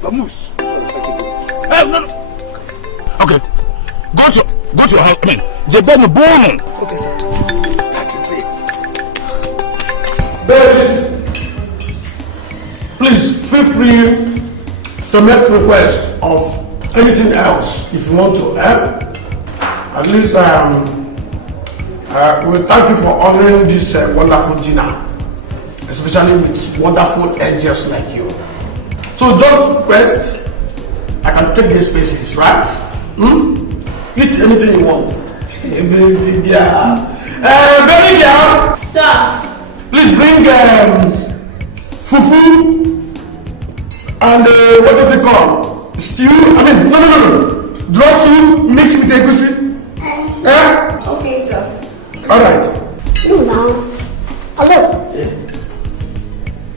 vamoose. Hey, no. Okay. Go to your house. Jebeni Bono. Okay, sir. That is it. Babies, please feel free to make requests of anything else if you want to help. At least we thank you for honoring this wonderful dinner, especially with wonderful angels like you. So just request, I can take these spaces, right? Eat anything you want. Baby girl. Baby girl. Sir. Please bring fufu And what is it called? Stew? I mean, no. Draw soup mixed with egusi. Okay, sir. Alright. No, now. Hello. Yeah.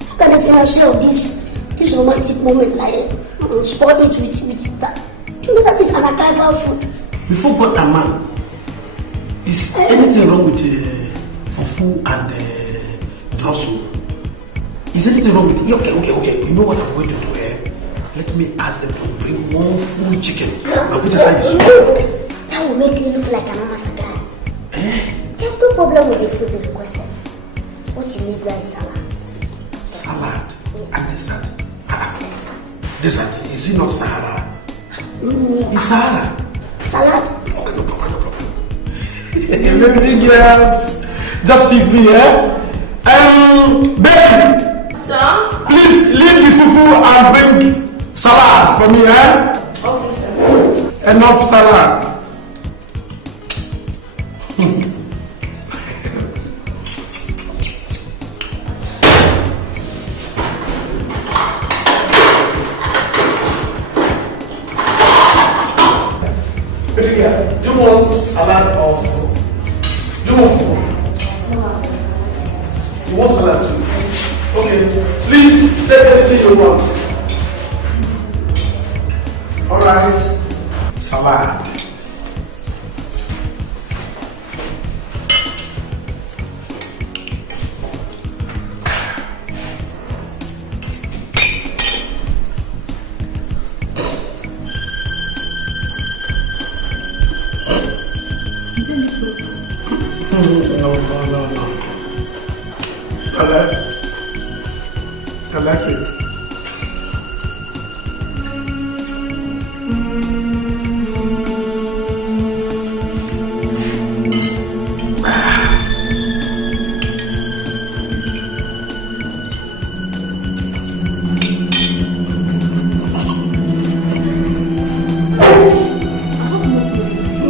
How can I finish of this romantic moment like spoil it with that? Do you know that is an archival food? Before God and man, is anything wrong with fufu and draw soup? Is anything wrong with it? Okay. You know what I'm going to do here? Let me ask them to bring one full chicken. Now put aside the soup. That will make you look like an amateur guy. There's no problem with the food you requested. What you need now is salad. Salad? And dessert? Dessert? Is it not Sahara? It's Sahara. Salad? Okay, no problem. Maybe yes. Just feel free, baby! Sir? Please leave the fufu and bring salad for me, Okay, sir. Enough salad. Do you want salad or fufu? Do you want fufu? You want salad too? Okay, please take anything you want. Alright, salad. No. I like it.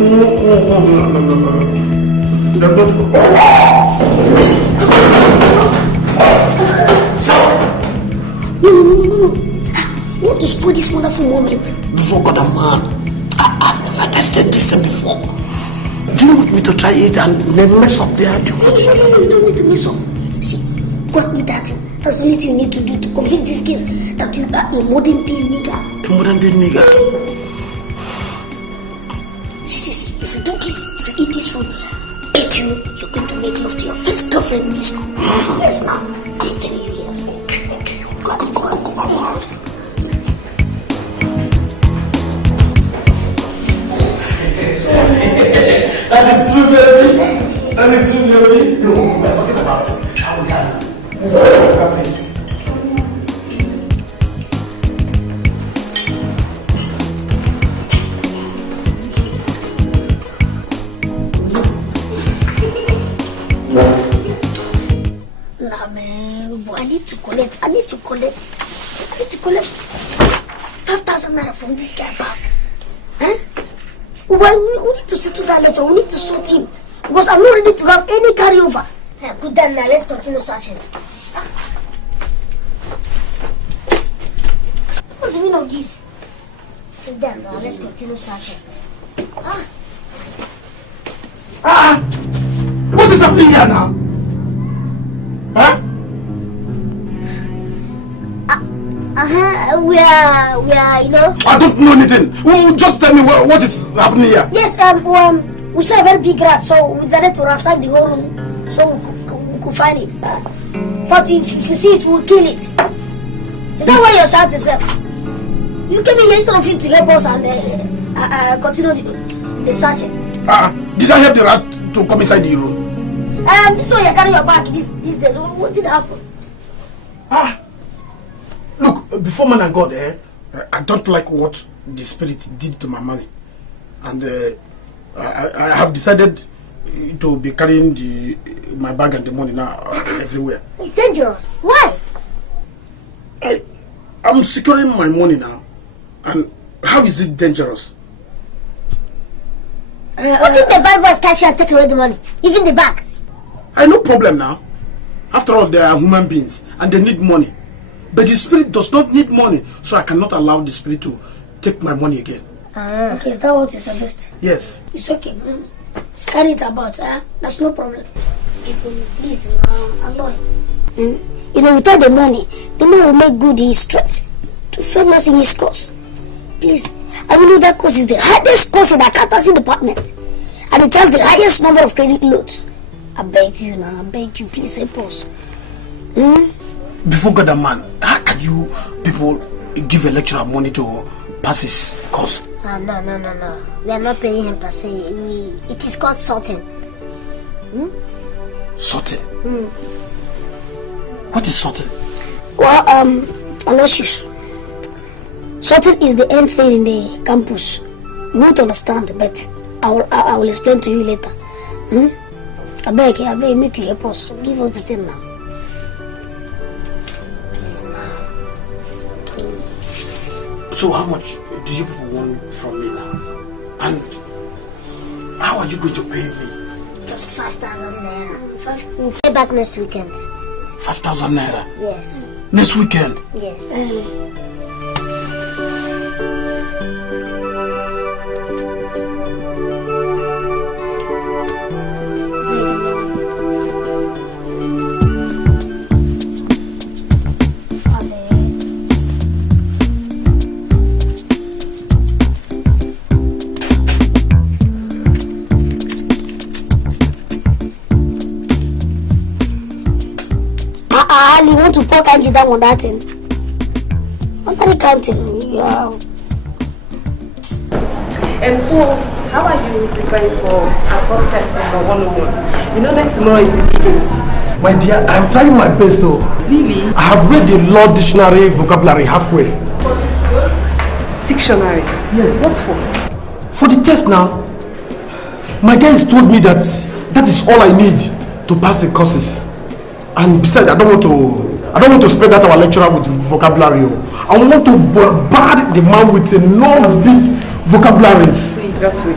No. Not to spoil this wonderful moment before God and man. I've never tasted this thing before. Do you want me to try it and then mess up there? Do you want to? No, you don't need to mess up. See, go and eat that thing. That's the only thing you need to do to convince these kids that you are a modern day nigger. A modern day nigger? See, if you do this, if you eat this food, bet you're going to make love to your first girlfriend in this school. Yes, now. I'm telling you, yes. Okay. Go. That is true, baby. No, we're talking about how we can move. Nah, man, I need to collect 5,000 naira from this guy back. Well, we need to settle that later. We need to sort him. Because I'm not ready to have any carryover. Hey, put that now. Let's continue searching. What's the meaning of this? Put that now. Let's continue searching. What is happening here now? We are, you know. I don't know anything. Well, just tell me what is happening here. Yes, we saw a very big rat, so we decided to ransack the whole room so we could find it. But if you see it, we'll kill it. Is that why you're shouting yourself? You came in here instead of you to help us and continue the searching. Did I help the rat to come inside the room? This way you're carrying your back these days. What did happen? Look, before man and God, I don't like what the spirit did to my money. And I have decided to be carrying my bag and the money now everywhere. It's dangerous. Why? I'm securing my money now. And how is it dangerous? What if the bad boys catch you and take away the money? Even the bag? No problem now. After all, they are human beings and they need money. But the spirit does not need money, so I cannot allow the spirit to take my money again. Okay, is that what you suggest? Yes. It's okay. Carry it about, that's no problem. Please, Allah. You know, without the money, the man will make good his threats to fail us in his course. Please, I know that course is the hardest course in the accountancy department, and it has the highest number of credit loads. I beg you now, I beg you, please help us. Before God and man, how can you people give a lecturer money to pass his course? No. We are not paying him per se. It is called sorting. Sorting? What is sorting? Well, Aloysius, sorting is the end thing in the campus. You won't understand, but I will explain to you later. I beg, make you help us. Give us the thing now. Please now. So how much do you people want from me now? And how are you going to pay me? Just 5,000 naira. We'll pay back next weekend. 5,000 naira? Yes. Next weekend? Yes. You want to pour kanji down on that thing? What are you counting? Wow. So, how are you preparing for our first testing for 101? You know, next tomorrow is the day. My dear, I am trying my best though. Really? I have read the law dictionary vocabulary halfway. Dictionary? Yes. What for? For the test now. My guys told me that is all I need to pass the courses. And besides, I don't want to spread that our lecturer with vocabulary. I want to bombard the man with enough big vocabularies. See, just wait.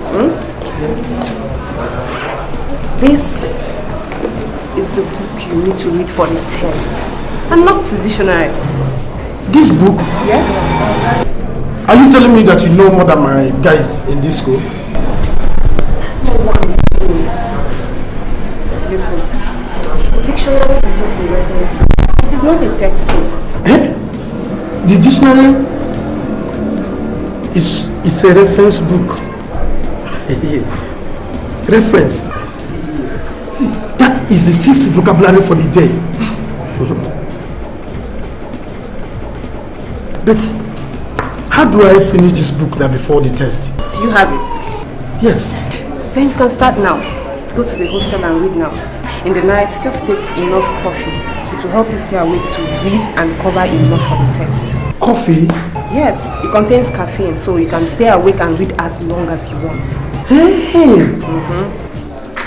Yes. This is the book you need to read for the test, and not the dictionary. This book? Yes. Are you telling me that you know more than my guys in this school? No one is doing. Listen. Dictionary is just a reference book. It is not a textbook. The dictionary is a reference book. Reference. See, that is the 6th vocabulary for the day. But how do I finish this book now before the test? Do you have it? Yes. Then you can start now. Go to the hostel and read now. In the night, just take enough coffee to help you stay awake to read and cover enough for the test. Coffee? Yes, it contains caffeine, so you can stay awake and read as long as you want. Hey!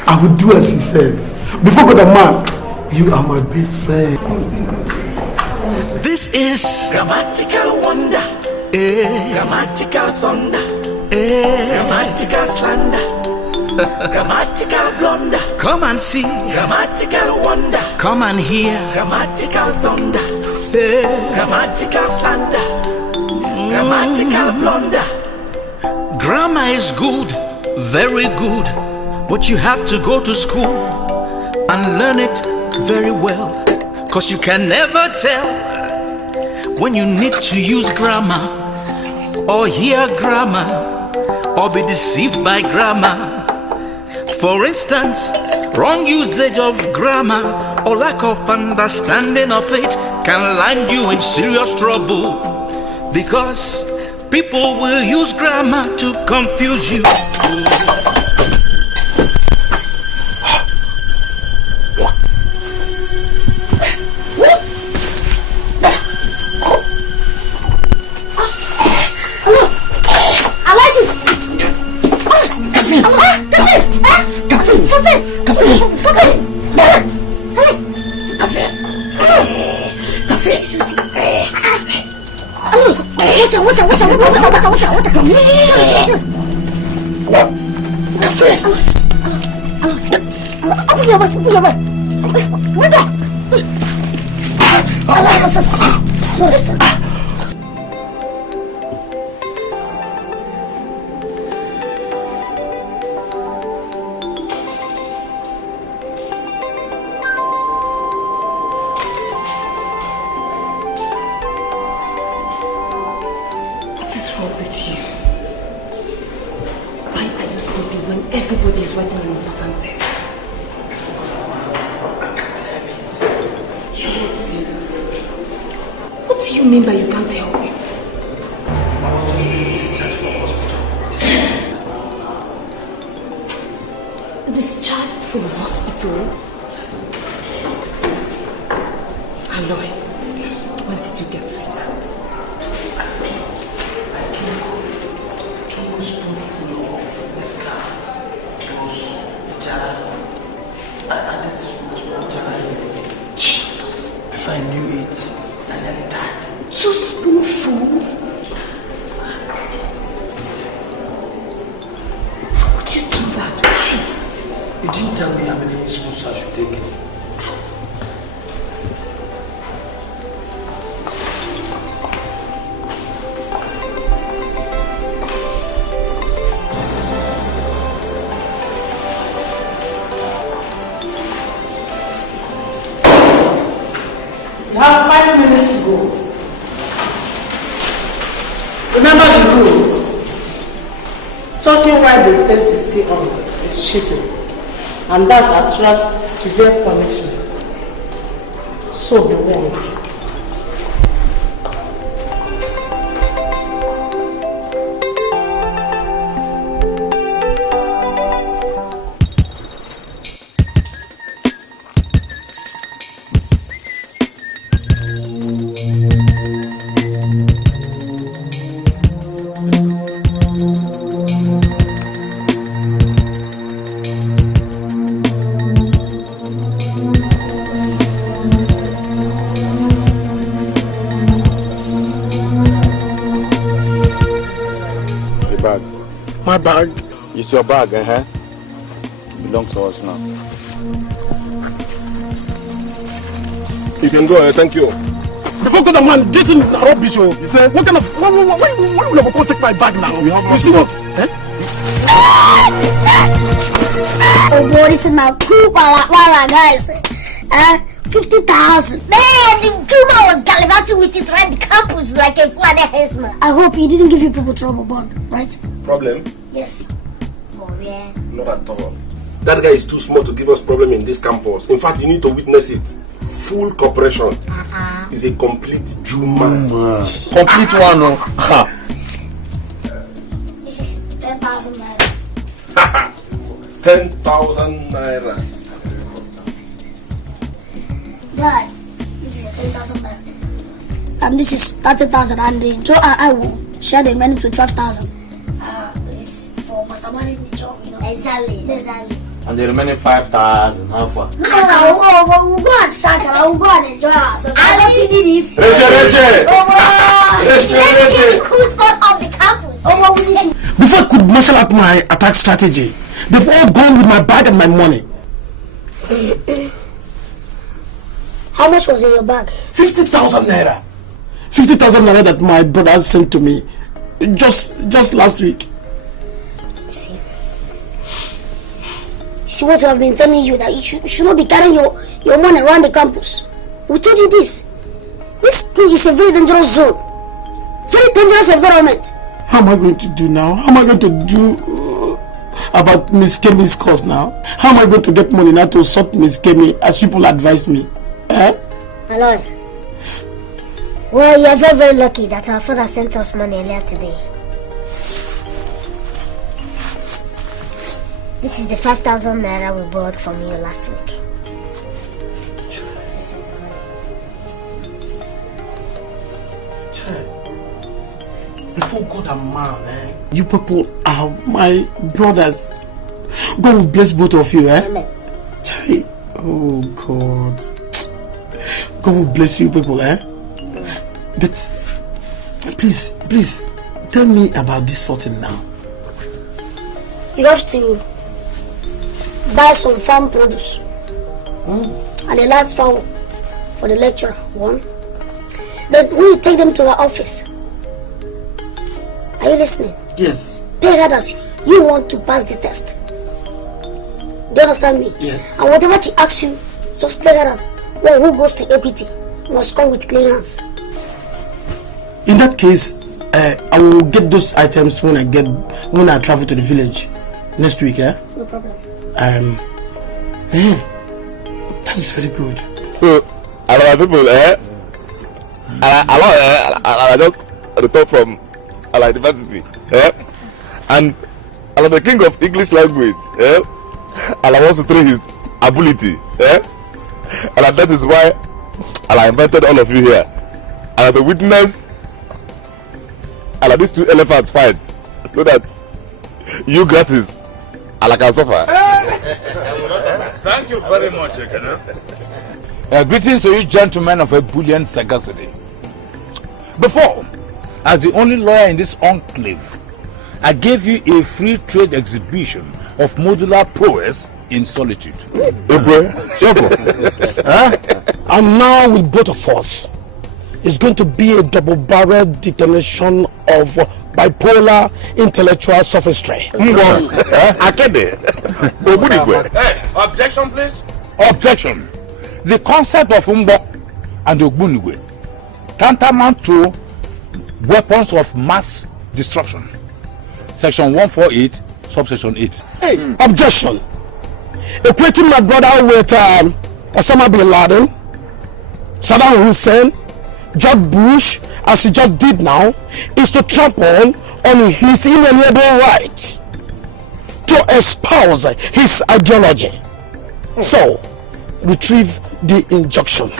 I will do as you said. Before God and man, you are my best friend. This is grammatical wonder, grammatical thunder, grammatical slander. Grammatical blunder. Come and see. Grammatical wonder. Come and hear. Grammatical thunder. Grammatical slander. Grammatical blunder. Grammar is good, very good, but you have to go to school and learn it very well. Cause you can never tell when you need to use grammar or hear grammar or be deceived by grammar. For instance, wrong usage of grammar or lack of understanding of it can land you in serious trouble, because people will use grammar to confuse you. Sorry, sir. What is wrong with you? Why are you sleeping when everybody is writing an important test? You're not serious. What do you mean by you can't help it? I want to be discharged from hospital. Discharged from hospital? Aloy, yes. When did you get sick? I took 2 spoonfuls of Nescafe plus Jala. I added 2 spoonfuls of Jala in it. Jesus. If I knew it, I nearly died. 2 spoonfuls? How would you do that? Why? You didn't tell me how many spoons I should take. You have 5 minutes to go. Remember the rules. Talking while the test is still on is cheating, and that attracts severe punishment. So be warned. My bag. It's your bag, It belongs to us now. You can go ahead, thank you. Before God, man, this is rubbish. You said, what kind of, why will I go take my bag now? We have you see what? Oh boy, this is now cool, guys. 50,000. Man, the Juma was gallivanting with it around the campus like a fly headsman. I hope he didn't give you people trouble, Bond, right? Problem? Yes. Oh, yeah. Not at all. That guy is too small to give us problem in this campus. In fact, you need to witness it. Full cooperation. He's a complete Juma. Complete one, no? This is 10,000 naira. 10,000 naira. Right. This is 10,000 naira. This is 30,000, and Joe and I will share the remaining 25,000. It's for Master Man in the job, you know. Exactly. And the remaining 5,000, how far? No, we'll go and shackle, we'll go and enjoy ourselves. I don't need it. Reche! Let's get the cool spot of the campus. We need to. Before I could marshal out my attack strategy, they've all gone with my bag and my money. How much was in your bag? 50,000 naira. 50,000 naira that my brother sent to me just last week. You see what I've been telling you, that you should not be carrying your money around the campus. We told you this. This thing is a very dangerous zone. Very dangerous environment. How am I going to do now? How am I going to do about Miss Kemi's course now? How am I going to get money now to sort Miss Kemi as people advised me? Aloy. Well, you're very, very lucky that our father sent us money earlier today. This is the 5,000 naira we borrowed from you last week. This is the money. Before God and man, you people are my brothers. God will bless both of you, Amen. Oh God. God will bless you people, But please, tell me about this sorting now. You have to buy some farm produce and a live fowl for the lecturer, 1. Then when you take them to her office, are you listening? Yes. Tell her that you want to pass the test. Do you understand me? Yes. And whatever she asks you, just tell her that one who goes to APT must come with clean hands. In that case, I will get those items when I travel to the village next week. No problem. That is very good. So, a lot of people, I just returned from university, and the king of English language, and I want to train his ability, and that is why I invited all of you here, and to witness these 2 elephants fight, so that you grasses can suffer. Thank you very much, Ekene. Greetings to you gentlemen of a brilliant sagacity. Before, as the only lawyer in this enclave, I gave you a free trade exhibition of modular prowess in solitude. And now with both of us, it's going to be a double-barreled detonation of bipolar intellectual sophistry. Objection, please. Objection. The concept of Umbo and Ogbunigwe tantamount to weapons of mass destruction. Section 148, subsection 8. Hey, objection. Equating my brother with Osama bin Laden, Saddam Hussein, George Bush, as he just did now, is to trample on his inalienable right to espouse his ideology. So, retrieve the injunction.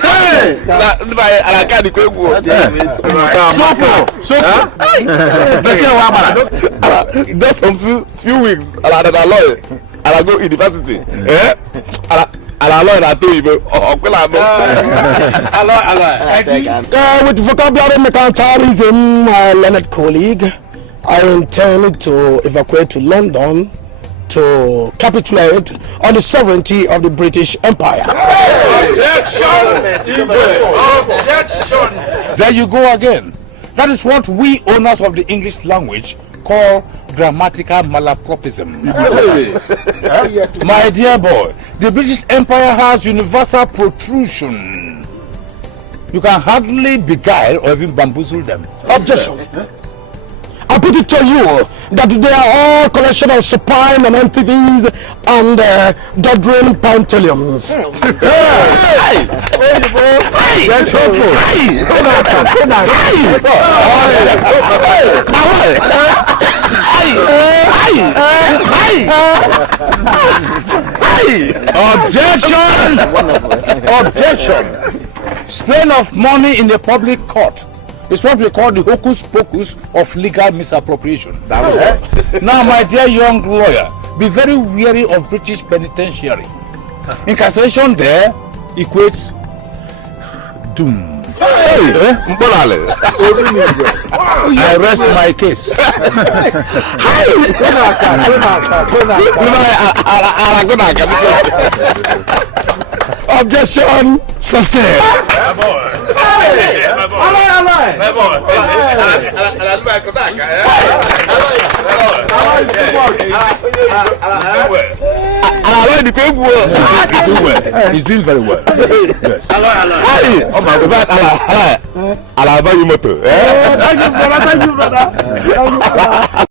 Just some few weeks, I'll go university. With vocabulary mercantilism, my learned colleague, I intend to evacuate to London to capitulate on the sovereignty of the British Empire. Objection! Objection! There you go again. That is what we owners of the English language call grammatical malapropism. My dear boy, the British Empire has universal protrusion. You can hardly beguile or even bamboozle them. Objection. I put it to you that they are all collection of supine and entities and doddering pantaleons. Objection! Objection! Strain of money in the public court is what we call the hocus pocus of legal misappropriation. Now, my dear young lawyer, be very wary of British penitentiary. Incarceration there equates doom. I rest my case. Objection sustained. He's doing very well. I'll buy you motor. Thank you, brother.